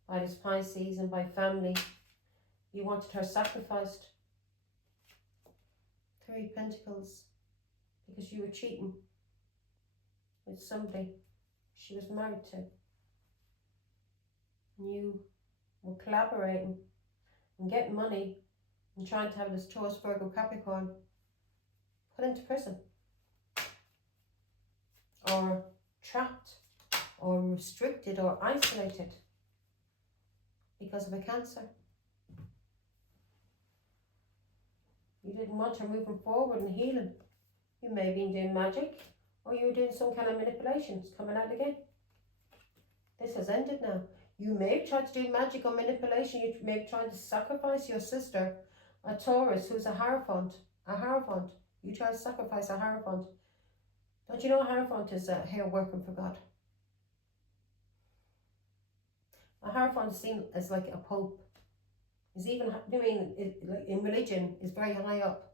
By this Pisces and by family. You wanted her sacrificed. Three of Pentacles. Because you were cheating with somebody she was married to. And you were collaborating and getting money and trying to have this Taurus, Virgo, Capricorn put put into prison or trapped or restricted or isolated because of a cancer. You didn't want her moving forward and healing. You may have been doing magic, or you were doing some kind of manipulation. It's coming out again. This has ended now. You may have tried to do magic or manipulation. You may have tried to sacrifice your sister, a Taurus who's a Hierophant. A Hierophant. You tried to sacrifice a Hierophant. Don't you know a Hierophant is here working for God? A Hierophant is seen as like a pope. Is even, I mean, like in religion, is very high up.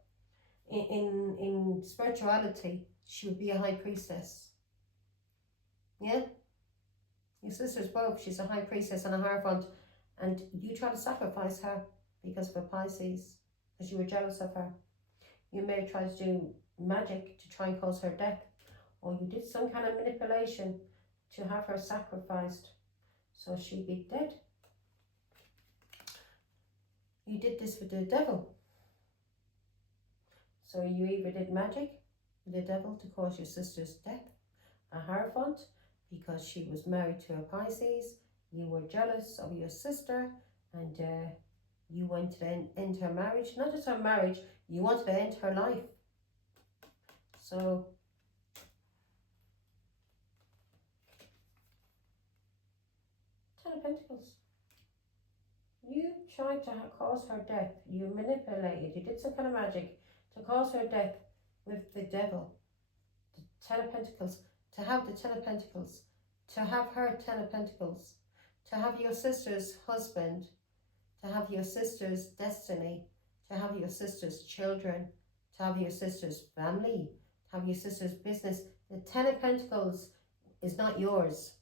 In spirituality, she would be a high priestess. Yeah? Your sister's both. She's a high priestess and a Hierophant. And you try to sacrifice her because of a Pisces, because you were jealous of her. You may have tried to do magic to try and cause her death. Or you did some kind of manipulation to have her sacrificed so she'd be dead. You did this with the devil. So you either did magic with the devil to cause your sister's death, a Hierophant, because she was married to a Pisces, you were jealous of your sister, and you wanted to end her marriage. Not just her marriage, you wanted to end her life. So Ten of Pentacles. You tried to cause her death. You manipulated. You did some kind of magic to cause her death with the devil. The Ten of Pentacles. To have the Ten of Pentacles. To have her Ten of Pentacles. To have your sister's husband. To have your sister's destiny. To have your sister's children. To have your sister's family. To have your sister's business. The Ten of Pentacles is not yours.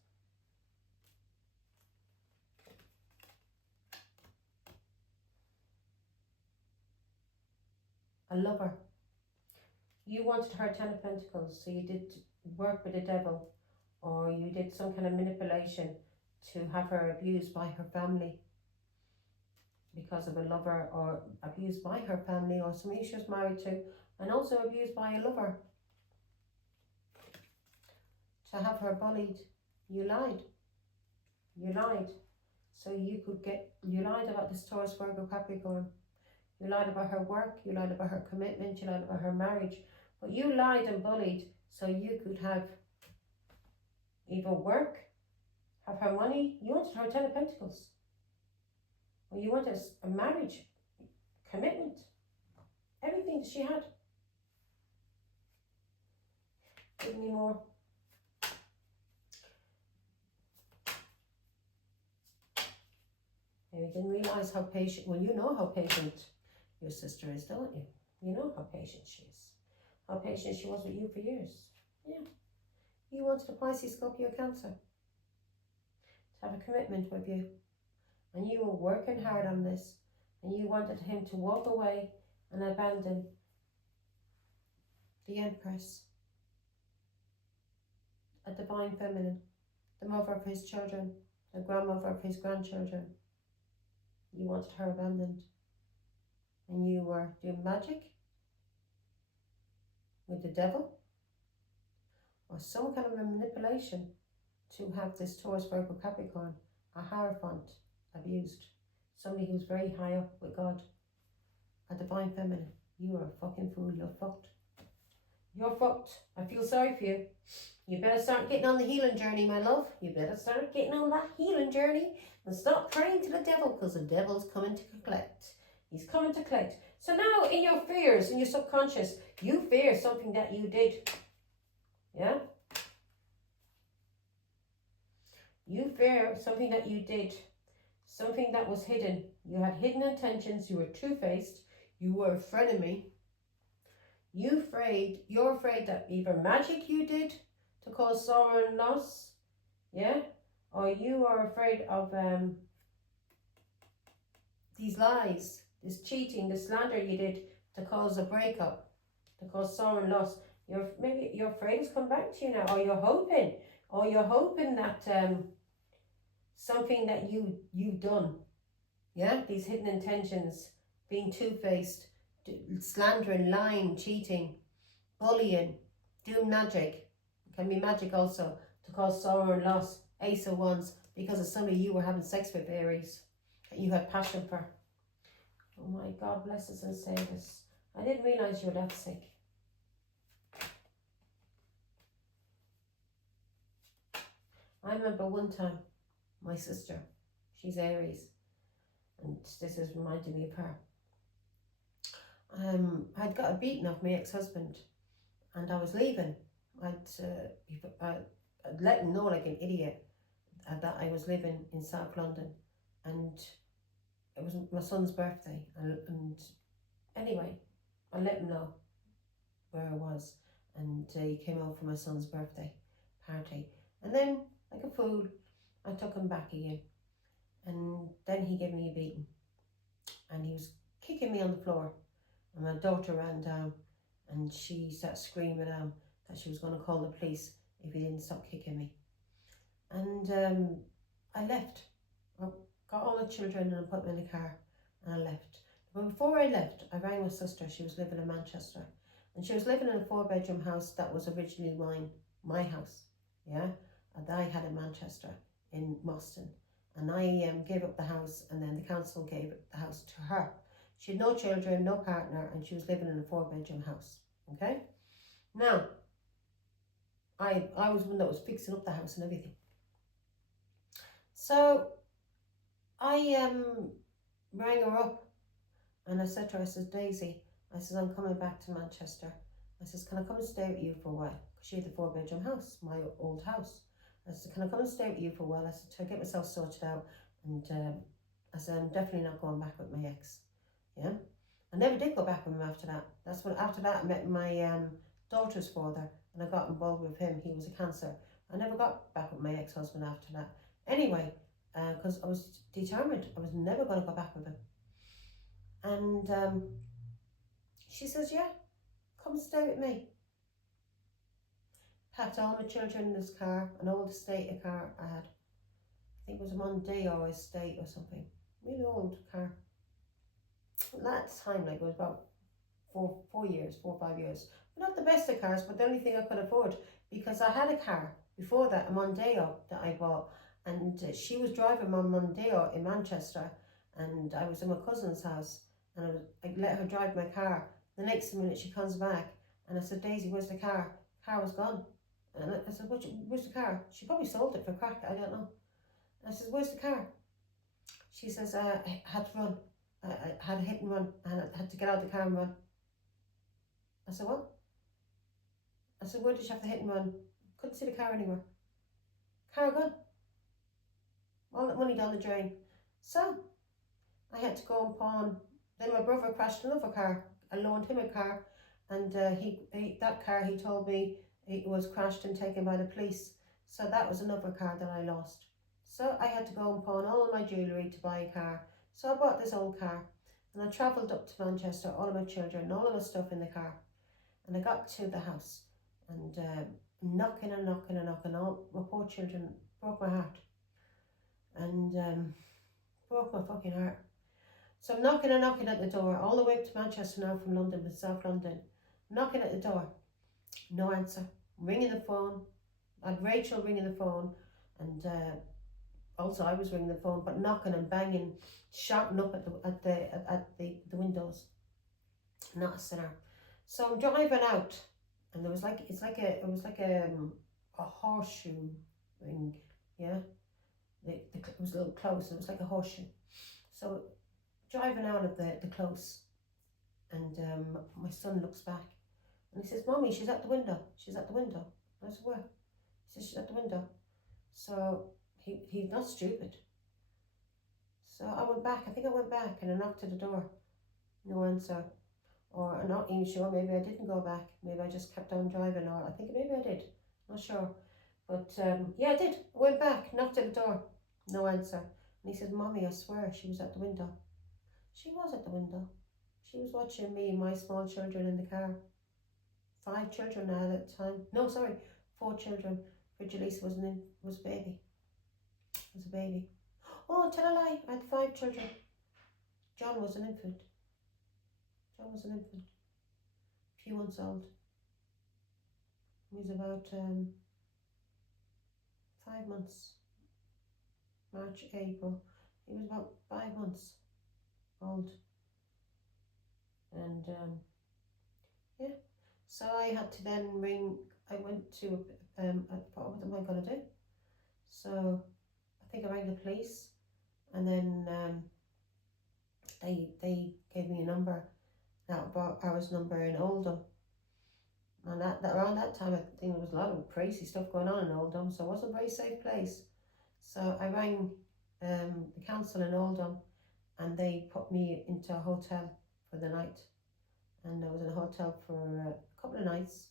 A lover. You wanted her Ten of Pentacles, so you did work with the devil, or you did some kind of manipulation to have her abused by her family because of a lover, or abused by her family, or somebody she was married to, and also abused by a lover. To have her bullied. You lied. You lied. So you could get, you lied about this Taurus, Virgo, Capricorn. You lied about her work, you lied about her commitment, you lied about her marriage. But you lied and bullied so you could have either work, have her money. You wanted her Ten of Pentacles. Or you wanted a marriage, commitment, everything that she had. Give me more. And you didn't realise how patient, well, you know how patient your sister is, don't you? You know how patient she is. How patient she was with you for years. Yeah. You wanted a Pisces, Scorpio, Cancer to have a commitment with you. And you were working hard on this. And you wanted him to walk away and abandon the Empress, a divine feminine, the mother of his children, the grandmother of his grandchildren. You wanted her abandoned. And you were doing magic with the devil, or some kind of a manipulation to have this Taurus, Virgo, Capricorn, a Hierophant, abused. Somebody who's very high up with God, a divine feminine. You are a fucking fool. You're fucked. You're fucked. I feel sorry for you. You better start getting on the healing journey, my love. You better start getting on that healing journey and stop praying to the devil, because the devil's coming to collect. He's coming to collect. So now in your fears, in your subconscious, you fear something that you did. Yeah? You fear something that you did. Something that was hidden. You had hidden intentions. You were two-faced. You were a frenemy. You're afraid that either magic you did to cause sorrow and loss. Yeah? Or you are afraid of these lies, this cheating, this slander you did to cause a breakup, to cause sorrow and loss. Maybe you're afraid it's come back to you now, or you're hoping that something that you've done, yeah, these hidden intentions, being two-faced, slandering, lying, cheating, bullying, do magic. It can be magic also to cause sorrow and loss. Ace of Wands, because of somebody you were having sex with, Aries, that you had passion for. Oh my God, bless us and save us. I didn't realise you were that sick. I remember one time, my sister, she's Aries, and this is reminding me of her. I'd got a beating off my ex-husband, and I was leaving. I'd let him know like an idiot that I was living in South London, and it was my son's birthday, and anyway, I let him know where I was, and he came over for my son's birthday party, and then, like a fool, I took him back again, and then he gave me a beating, and he was kicking me on the floor, and my daughter ran down, and she started screaming that she was going to call the police if he didn't stop kicking me. And I left. I got all the children and I put them in the car and I left. But before I left, I rang my sister. She was living in Manchester, and she was living in a 4-bedroom house that was originally my house, yeah, and I had in Manchester in Moston, and I gave up the house, and then the council gave the house to her. She had no children, no partner, and she was living in a 4-bedroom house. Okay, now I was the one that was fixing up the house and everything. So I rang her up and I said to her, I says, Daisy, I says, I'm coming back to Manchester. I says, can I come and stay with you for a while? Because she had a 4-bedroom house, my old house. I said, can I come and stay with you for a while? I said, to get myself sorted out. And I said, I'm definitely not going back with my ex. Yeah. I never did go back with him after that. That's when, after that, I met my daughter's father and I got involved with him. He was a cancer. I never got back with my ex-husband after that. Anyway, because I was determined. I was never going to go back with him. And she says, yeah, come stay with me. Packed all my children in this car, an old estate car I had. I think it was a Mondeo estate or something. Really old car. At that time, like, it was about 4 or 5 years. Not the best of cars, but the only thing I could afford, because I had a car before that, a Mondeo that I bought, and she was driving my Mondeo in Manchester, and I was in my cousin's house, and I let her drive my car. The next minute she comes back, and I said, Daisy, where's the car? Car was gone. And I said, where's the car? She probably sold it for crack, I don't know. I said, where's the car? She says, I had to run. I had a hit and run, and I had to get out of the car and run. I said, what? I said, where did you have the hit and run? Couldn't see the car anywhere. Car gone. All that money down the drain. So I had to go and pawn. Then my brother crashed another car. I loaned him a car, and that car, he told me, it was crashed and taken by the police. So that was another car that I lost. So I had to go and pawn all of my jewellery to buy a car. So I bought this old car, and I travelled up to Manchester, all of my children, all of the stuff in the car. And I got to the house, and knocking, all my poor children, broke my heart. And broke my fucking heart. So I'm knocking at the door, all the way up to Manchester now from London, from South London. Knocking at the door, no answer. Ringing the phone, I had Rachel ringing the phone, and also I was ringing the phone, but knocking and banging, shouting up at the windows. Not a sinner. So I'm driving out, and it was like a horseshoe ring, yeah. It was a little close, and it was like a horseshoe. So driving out of the close, and my son looks back, and he says, Mommy, she's at the window. She's at the window. I said, where? He says, she's at the window. So he's not stupid. So I went back. I think I went back, and I knocked at the door. No answer. Or I'm not even sure. Maybe I didn't go back. Maybe I just kept on driving. Or I think maybe I did. Not sure. But yeah, I did. I went back, knocked at the door. No answer. And he said, Mommy, I swear she was at the window. She was at the window. She was watching me and my small children in the car. 5 children I had at the time. No, sorry, 4 children. Virgilisa was a baby. Was a baby. Oh, tell a lie. I had 5 children. John was an infant. A few months old. He was about 5 months. March, April. He was about 5 months old. And yeah, so I had to then ring. I went to I thought, what am I going to do? So I think I rang the police, and then they gave me a number, that brought Aries number in Oldham. And that around that time, I think there was a lot of crazy stuff going on in Oldham, so it wasn't a very safe place. So I rang the council in Oldham, and they put me into a hotel for the night. And I was in a hotel for a couple of nights,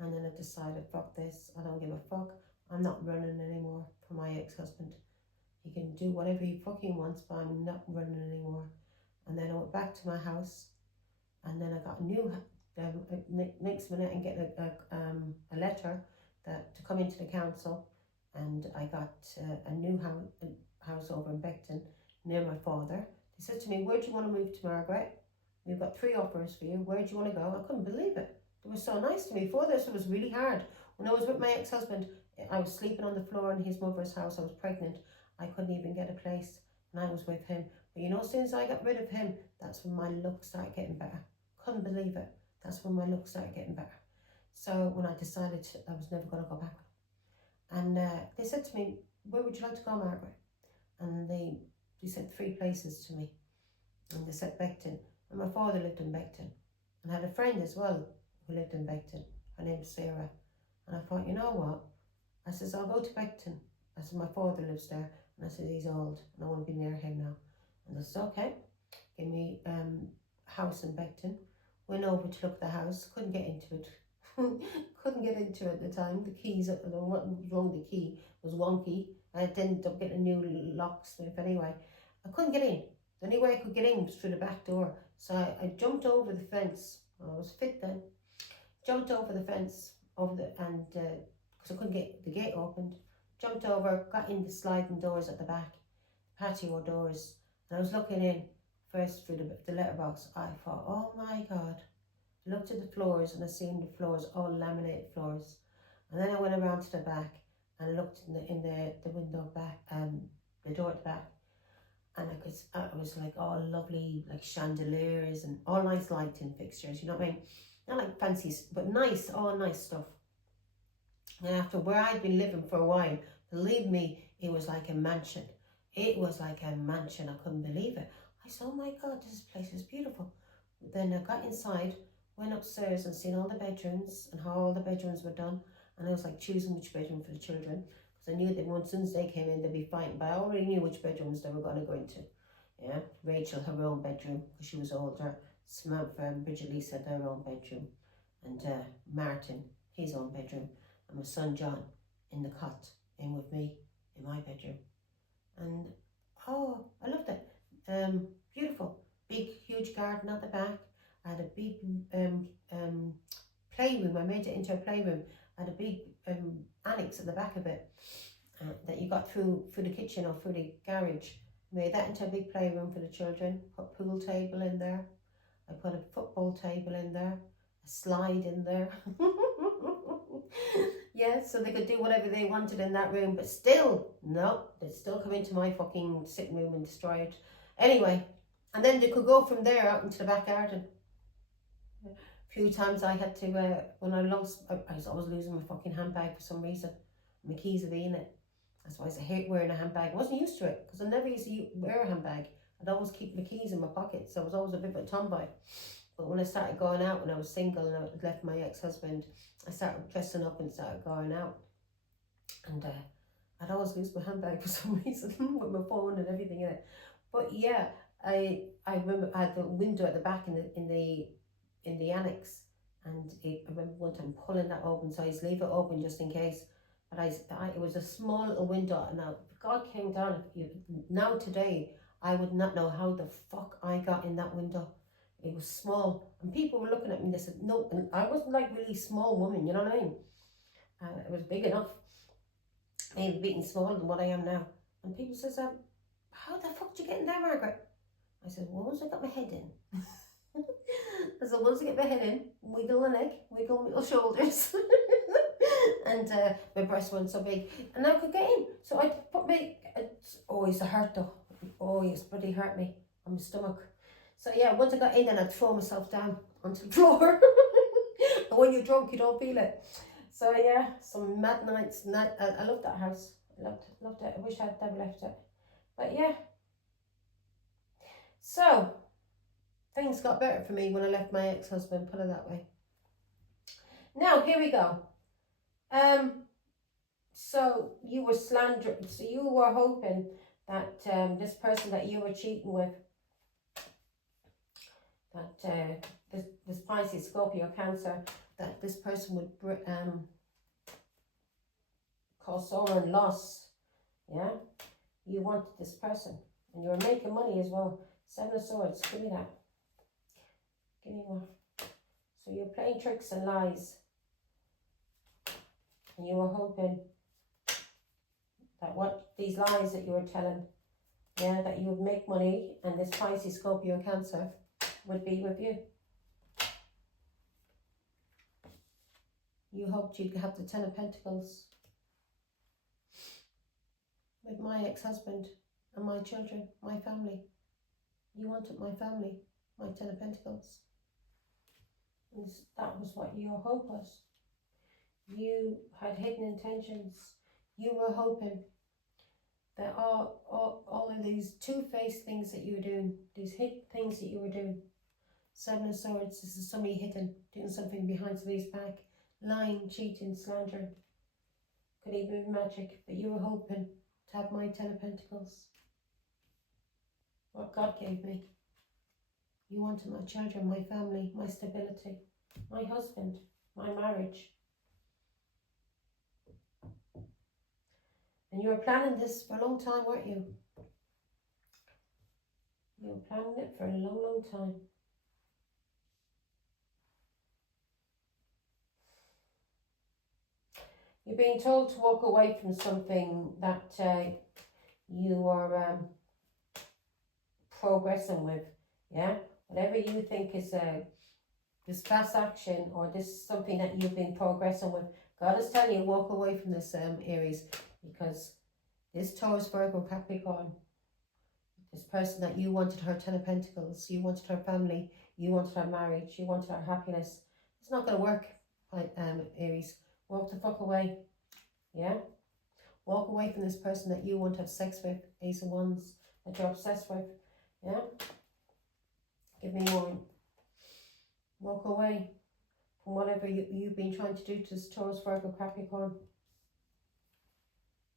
and then I decided, fuck this, I don't give a fuck. I'm not running anymore for my ex-husband. He can do whatever he fucking wants, but I'm not running anymore. And then I went back to my house, and then I got a new next minute and get a letter that to come into the council, and I got a new house over in Beckton near my father. They said to me, where do you want to move to, Margaret? We've got 3 offers for you. Where do you want to go? I couldn't believe it. They were so nice to me. Before this, it was really hard. When I was with my ex-husband, I was sleeping on the floor in his mother's house. I was pregnant. I couldn't even get a place, and I was with him. But you know, as soon as I got rid of him, that's when my luck started getting better. Couldn't believe it. That's when my luck started getting better. So when I decided I was never going to go back with him. And they said to me, where would you like to go, Margaret? And they said 3 places to me. And they said Beckton. And my father lived in Beckton. And I had a friend as well who lived in Beckton. Her name's Sarah. And I thought, you know what? I says, I'll go to Beckton. I said, my father lives there. And I said, he's old and I want to be near him now. And they said, okay. Give me a house in Beckton. Went over to look at the house. Couldn't get into it. Couldn't get into it at the time. The keys, I don't know what was wrong with the key. It was wonky. I ended up getting a new locksmith anyway. I couldn't get in. The only way I could get in was through the back door. So I jumped over the fence. I was fit then. Jumped over the fence, and because I couldn't get the gate opened. Jumped over, got in the sliding doors at the back, patio doors. And I was looking in first through the letterbox. I thought, oh my God. I looked at the floors, and I seen the floors, all laminated floors. And then I went around to the back and looked in the window back, the door at the back. And it was like all lovely, like chandeliers and all nice lighting fixtures, you know what I mean? Not like fancies, but nice, all nice stuff. And after where I'd been living for a while, believe me, it was like a mansion. It was like a mansion. I couldn't believe it. I said, oh my God, this place is beautiful. Then I got inside, went upstairs and seen all the bedrooms and how all the bedrooms were done. And I was like choosing which bedroom for the children. I knew that once since they came in, they'd be fighting, but I already knew which bedrooms they were going to go into. Yeah, Rachel, her own bedroom, because she was older. Samantha and Bridget Lisa had their own bedroom. And Martin, his own bedroom. And my son John in the cot, in with me, in my bedroom. And, oh, I loved it. Beautiful. Big, huge garden at the back. I had a big playroom. I made it into a playroom. I had a big annex at the back of it that you got through the kitchen or through the garage. Made that into a big playroom for the children. Put a pool table in there. I put a football table in there. A slide in there. Yeah, so they could do whatever they wanted in that room. But still, no, they'd still come into my fucking sitting room and destroy it. Anyway, and then they could go from there out into the back garden. A few times I had to, when I was always losing my fucking handbag for some reason. My keys would be in it. That's why I hate wearing a handbag. I wasn't used to it because I never used to wear a handbag. I'd always keep my keys in my pocket, so I was always a bit of a tomboy. But when I started going out, when I was single and I left my ex-husband, I started dressing up and started going out. And I'd always lose my handbag for some reason with my phone and everything in it. But yeah, I remember I had the window at the back in the annex, and I remember one time pulling that open, so I used to leave it open just in case. But it was a small little window, and now if God came down, now today, I would not know how the fuck I got in that window. It was small, and people were looking at me and they said, no, and I wasn't like really small woman, you know what I mean? It was big enough, maybe being smaller than what I am now. And people says, how the fuck did you get in there, Margaret? I said, well, once I got my head in. I said, once I get my head in, wiggle the neck, wiggle my shoulders. and my breast wasn't so big, and I could get in. So I put my, it's always a hurt though. Oh, it's bloody hurt me on my stomach. So yeah, once I got in, then I'd throw myself down onto the floor. And when you're drunk, you don't feel it. So yeah, some mad nights. I loved that house. Loved it. I wish I'd never left it. But yeah. So things got better for me when I left my ex-husband, put it that way. Now, here we go. So you were slandering, so you were hoping that this person that you were cheating with, that this Pisces, Scorpio, Cancer, that this person would cause sorrow and loss, yeah? You wanted this person, and you were making money as well. 7 of Swords, give me that. Give me more. So you're playing tricks and lies, and you were hoping that what these lies that you were telling, yeah, that you would make money, and this Pisces, Scorpio, Cancer would be with you. You hoped you'd have the 10 of Pentacles with my ex-husband and my children, my family. You wanted my family, my 10 of Pentacles. And that was what your hope was. You had hidden intentions. You were hoping that all of these two-faced things that you were doing, these hidden things that you were doing. 7 of Swords, this is somebody hidden, doing something behind somebody's back, lying, cheating, slandering. Could even be magic, but you were hoping to have my 10 of Pentacles. What God gave me. You wanted my children, my family, my stability, my husband, my marriage. And you were planning this for a long time, weren't you? You were planning it for a long, long time. You're being told to walk away from something that you are progressing with, yeah? Whatever you think is this fast action, or this something that you've been progressing with, God is telling you walk away from this, Aries, because this Taurus, Virgo, Capricorn, this person that you wanted her 10 of Pentacles, you wanted her family, you wanted her marriage, you wanted her happiness, it's not going to work, Aries. Walk the fuck away, yeah? Walk away from this person that you want to have sex with, Ace of Wands, that you're obsessed with, yeah? Give me one. Walk away from whatever you've been trying to do to this Taurus, Virgo, Capricorn.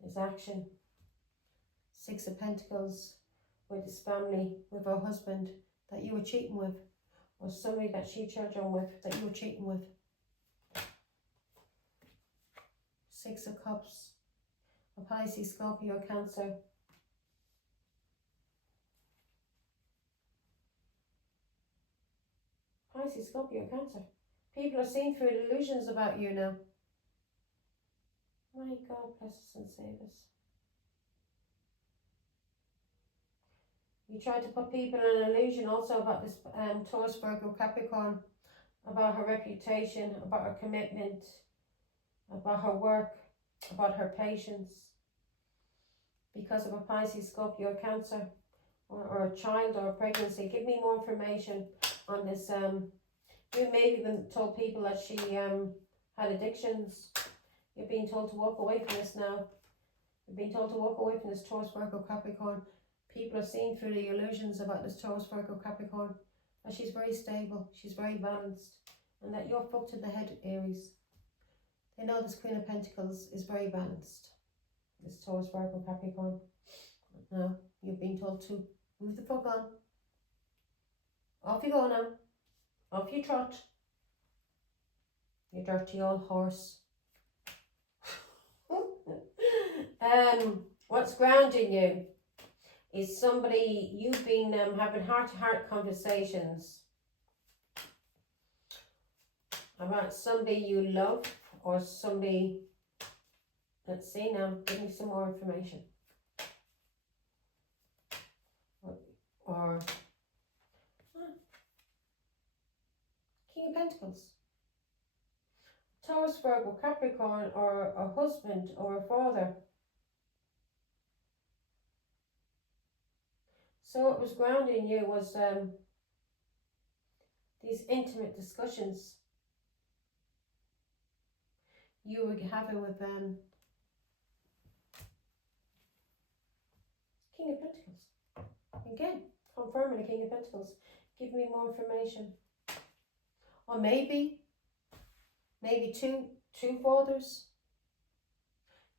There's action. 6 of Pentacles, with his family, with her husband that you were cheating with, or somebody that she had children with that you were cheating with. 6 of Cups, a Pisces, Scorpio, Cancer. Pisces, Scorpio, Cancer. People are seeing through illusions about you now. My God, bless us and save us. You try to put people in an illusion also about this Taurus, Virgo, Capricorn, about her reputation, about her commitment, about her work, about her patience, because of a Pisces, Scorpio, Cancer, or a child or a pregnancy. Give me more information on this. You may even told people that she had addictions. You're being told to walk away from this now. You're being told to walk away from this Taurus, Virgo, Capricorn. People are seeing through the illusions about this Taurus, Virgo, Capricorn, that she's very stable, she's very balanced, and that you're fucked in the head, Aries. They know this Queen of Pentacles is very balanced. This Taurus, Virgo, Capricorn. Now, you're being told to move the fuck on. Off you go now. Off you trot. You dirty old horse. What's grounding you is somebody you've been having heart-to-heart conversations about somebody you love, or somebody. Let's see now, give me some more information. Or King of Pentacles. Taurus, Virgo, Capricorn, or a husband or a father. So what was grounding you was these intimate discussions you were having with King of Pentacles. Again, confirming the King of Pentacles. Give me more information. Or maybe two fathers.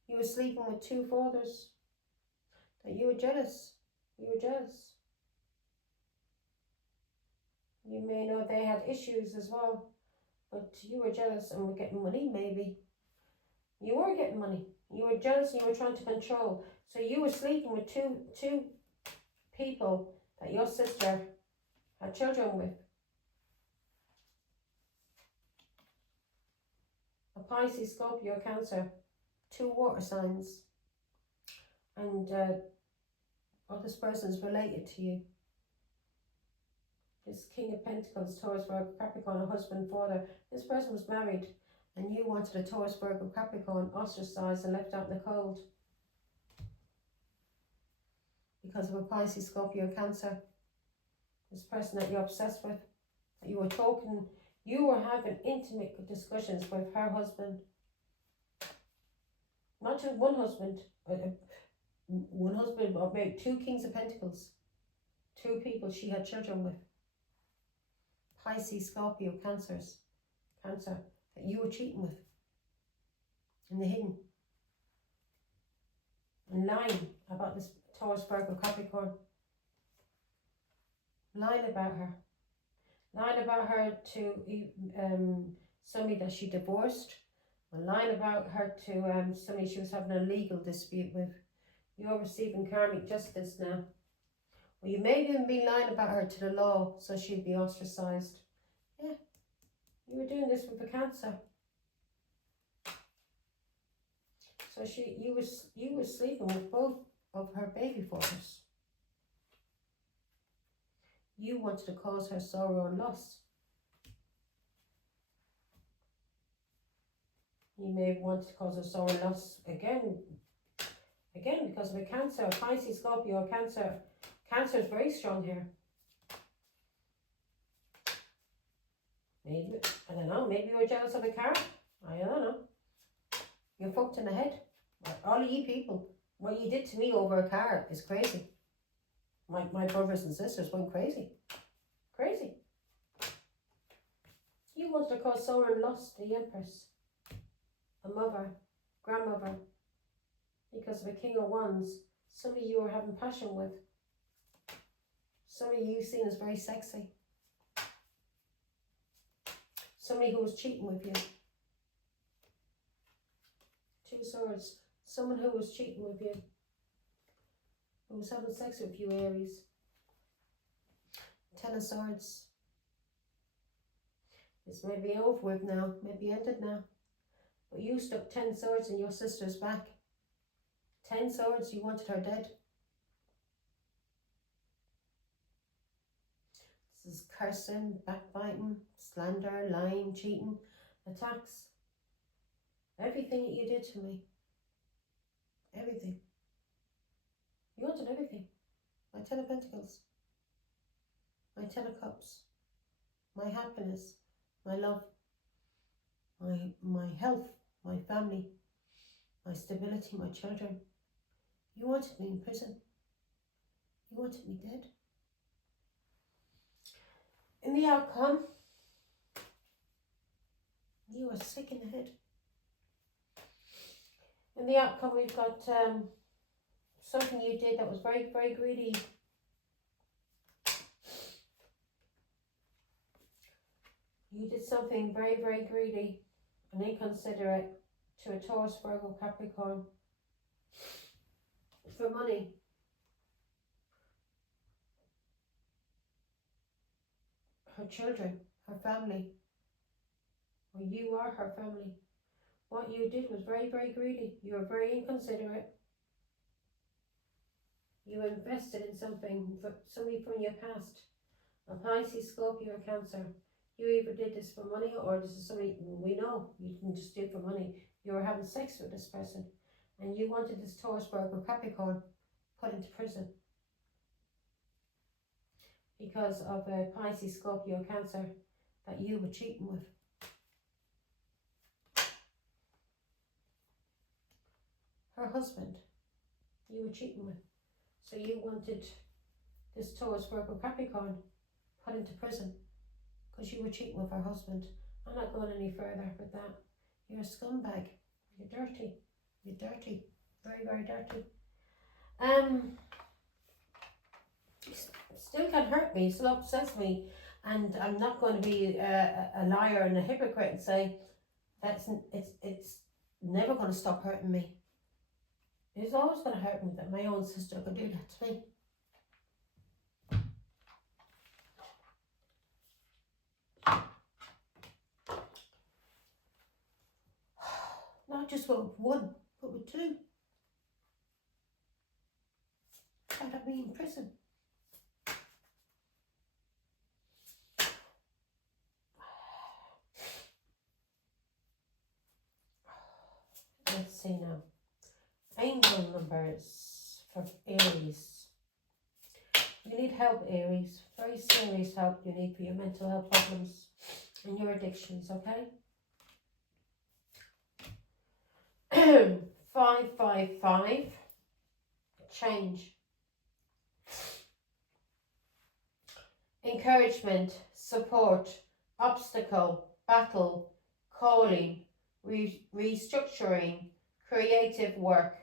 You were sleeping with two fathers. That you were jealous. You were jealous. You may know they had issues as well. But you were jealous and were getting money, maybe. You were getting money. You were jealous and you were trying to control. So you were sleeping with two people that your sister had children with. A Pisces, Scorpio, Cancer. Two water signs. And this person is related to you. This King of Pentacles, Taurus, Virgo, Capricorn, a husband, father. This person was married and you wanted a Taurus, Virgo, Capricorn ostracized and left out in the cold. Because of a Pisces, Scorpio, Cancer. This person that you're obsessed with, that you were having intimate discussions with her husband. Not just one husband, but maybe two Kings of Pentacles. Two people she had children with. Pisces, Scorpio, Cancer, that you were cheating with. In the hidden. And lying about this Taurus, Virgo, Capricorn. Lying about her. Lying about her to somebody that she divorced. Or lying about her to somebody she was having a legal dispute with. You're receiving karmic justice now. Or you may even be lying about her to the law so she'd be ostracized. Yeah. You were doing this with a Cancer. So you were sleeping with both of her baby fathers. You wanted to cause her sorrow and loss. You may want to cause her sorrow and loss again because of a Cancer, a Pisces, Scorpio, Cancer. Cancer is very strong here. Maybe, I don't know, maybe you were jealous of a car. I don't know. You're fucked in the head. All of you people, what you did to me over a car is crazy. My brothers and sisters went crazy. Crazy. You wanted to cause sorrow and loss to the Empress. A mother, grandmother. Because of a King of Wands. Somebody you were having passion with. Somebody you seen as very sexy. Somebody who was cheating with you. Two Swords. Someone who was cheating with you. Who was having sex with you, Aries. Ten of Swords. This may be over with now. Maybe ended now. But you stuck 10 swords in your sister's back. 10 swords, you wanted her dead. This is cursing, backbiting, slander, lying, cheating, attacks. Everything that you did to me. Everything. You wanted everything. My 10 of Pentacles. My 10 of Cups. My happiness. My love. My health. My family. My stability. My children. You wanted me in prison. You wanted me dead. In the outcome, you are sick in the head. In the outcome, we've got something you did that was very, very greedy. You did something very, very greedy and inconsiderate to a Taurus, Virgo, Capricorn for money. Her children, her family, or you are her family. What you did was very, very greedy. You were very inconsiderate. You invested in somebody from your past. A Pisces, Scorpio, Cancer. You either did this for money, or this is somebody we know you didn't just do it for money. You were having sex with this person, and you wanted this Taurus, Virgo, Capricorn put into prison because of a Pisces, Scorpio, Cancer that you were cheating with. Her husband, you were cheating with. So you wanted this Taurus, Virgo, Capricorn put into prison because you were cheating with her husband. I'm not going any further with that. You're a scumbag. You're dirty. You're dirty. Very, very dirty. Still can hurt me, still upsets me, and I'm not going to be a liar and a hypocrite and say it's never going to stop hurting me. It's always going to hurt me that my own sister could do that to me. Not just with one, but with two. I'd have me in prison. Let's see now. Angel numbers for Aries. You need help, Aries. Very serious help you need for your mental health problems and your addictions, okay? 555. Change. Encouragement, support, obstacle, battle, calling, restructuring, creative work.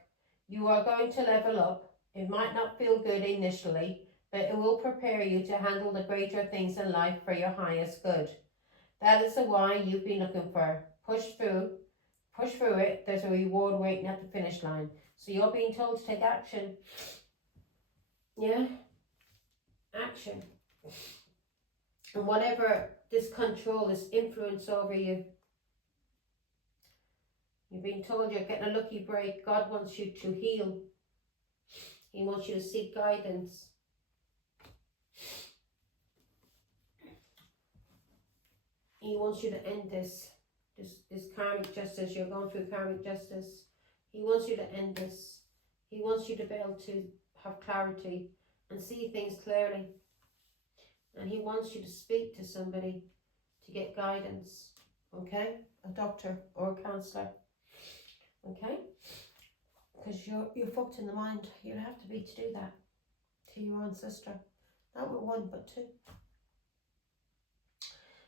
You are going to level up. It might not feel good initially, but it will prepare you to handle the greater things in life for your highest good. That is the why you've been looking for. Push through it. There's a reward waiting at the finish line. So you're being told to take action. Yeah? Action. And whatever this control, this influence over you, you've been told you're getting a lucky break. God wants you to heal. He wants you to seek guidance. He wants you to end this karmic justice. You're going through karmic justice. He wants you to end this. He wants you to be able to have clarity and see things clearly. And he wants you to speak to somebody to get guidance. Okay? A doctor or a counsellor. Okay? Because you're fucked in the mind. You have to be to do that to your own sister. Not with one, but two.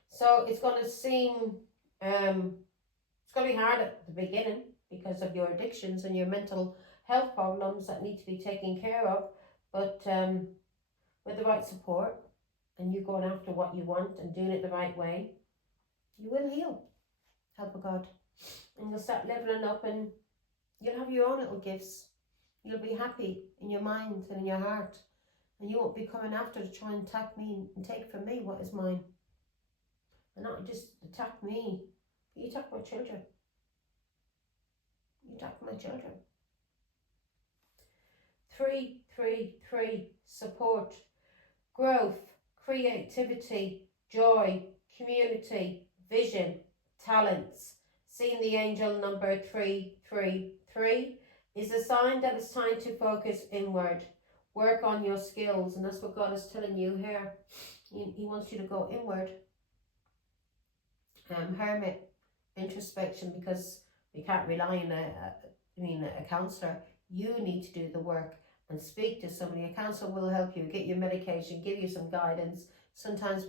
So it's going to seem, it's going to be hard at the beginning because of your addictions and your mental health problems that need to be taken care of. But with the right support and you going after what you want and doing it the right way, you will heal. Help of God. And you'll start leveling up and you'll have your own little gifts. You'll be happy in your mind and in your heart. And you won't be coming after to try and attack me and take from me what is mine. And not just attack me, but you attack my children. You attack my children. 333. Support, growth, creativity, joy, community, vision, talents. Seeing the angel number 333 is a sign that it's time to focus inward. Work on your skills, and that's what God is telling you here. He wants you to go inward. Hermit, introspection, because we can't rely on a counsellor. You need to do the work and speak to somebody. A counsellor will help you, get your medication, give you some guidance. Sometimes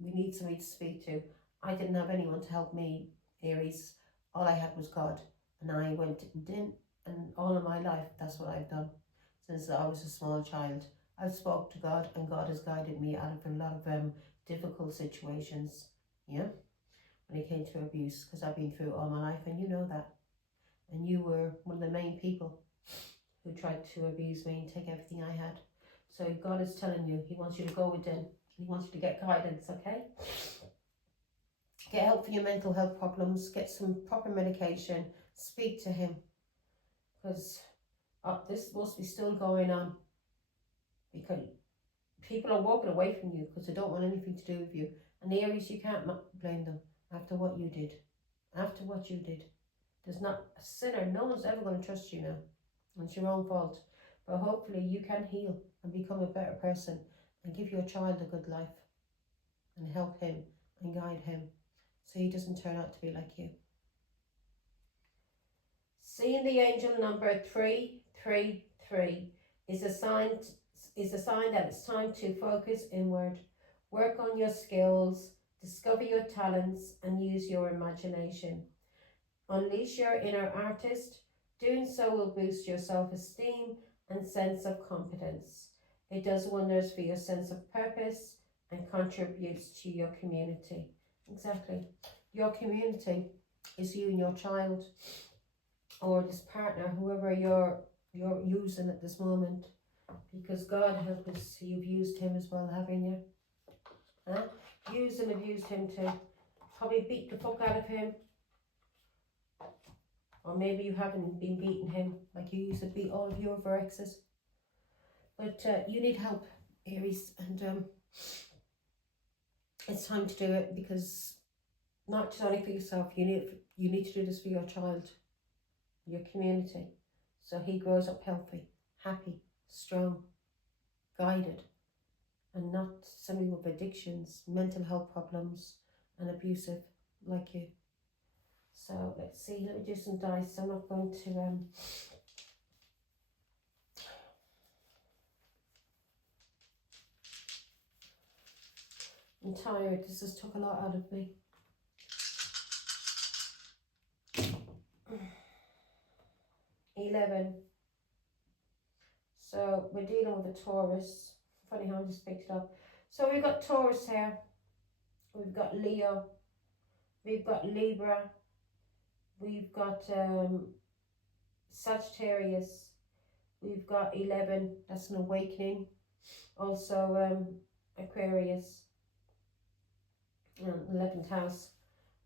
we need somebody to speak to. I didn't have anyone to help me, Aries. All I had was God. And I went and did, and all of my life, that's what I've done. Since I was a small child, I've spoke to God, and God has guided me out of a lot of difficult situations. Yeah? When it came to abuse, because I've been through it all my life, and you know that. And you were one of the main people who tried to abuse me and take everything I had. So God is telling you, he wants you to go within. He wants you to get guidance, okay? Get help for your mental health problems. Get some proper medication. Speak to him. Because this must be still going on. Because people are walking away from you because they don't want anything to do with you. And the Aries, you can't blame them after what you did. After what you did. There's not a sinner. No one's ever going to trust you now. It's your own fault. But hopefully you can heal and become a better person and give your child a good life and help him and guide him so he doesn't turn out to be like you. Seeing the angel number 333 is a sign that it's time to focus inward, work on your skills, discover your talents and use your imagination. Unleash your inner artist. Doing so will boost your self-esteem and sense of confidence. It does wonders for your sense of purpose and contributes to your community. Exactly. Your community is you and your child, or this partner, whoever you're using at this moment, because God help us, you've used him as well, haven't you? Huh? Used and abused him too. Probably beat the fuck out of him. Or maybe you haven't been beating him like you used to beat all of your exes. But you need help, Aries, and it's time to do it, because not just only for yourself, you need to do this for your child, your community, so he grows up healthy, happy, strong, guided, and not somebody with addictions, mental health problems, and abusive like you. So let's see, let me do some dice. I'm not going to I'm tired, this has took a lot out of me. $11. So we're dealing with a Taurus. Funny how I just picked it up. So we've got Taurus here. We've got Leo. We've got Libra. We've got Sagittarius. We've got 11. That's an awakening. Also Aquarius. 11th house.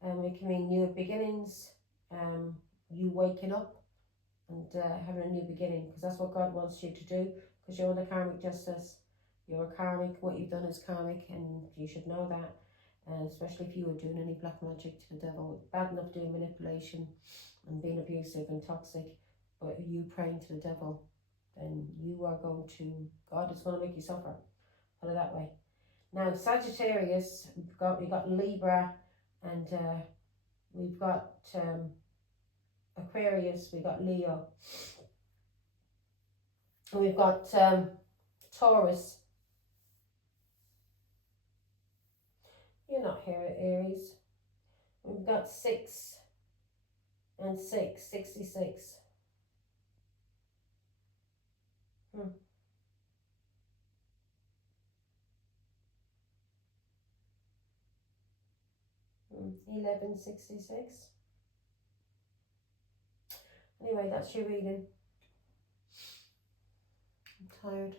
It can mean new beginnings. You waking up and having a new beginning, because that's what God wants you to do, because you're the karmic justice. You're a karmic. What you've done is karmic, and you should know that. And especially if you were doing any black magic to the devil, bad enough doing manipulation and being abusive and toxic, but you praying to the devil, then you are going to, God is going to make you suffer. Put it that way. Now Sagittarius, we got Libra, and we've got Aquarius, we got Leo, and we've got Taurus. You're not here at Aries. We've got 6 and 6, 66. 1166. Anyway, that's your reading. I'm tired.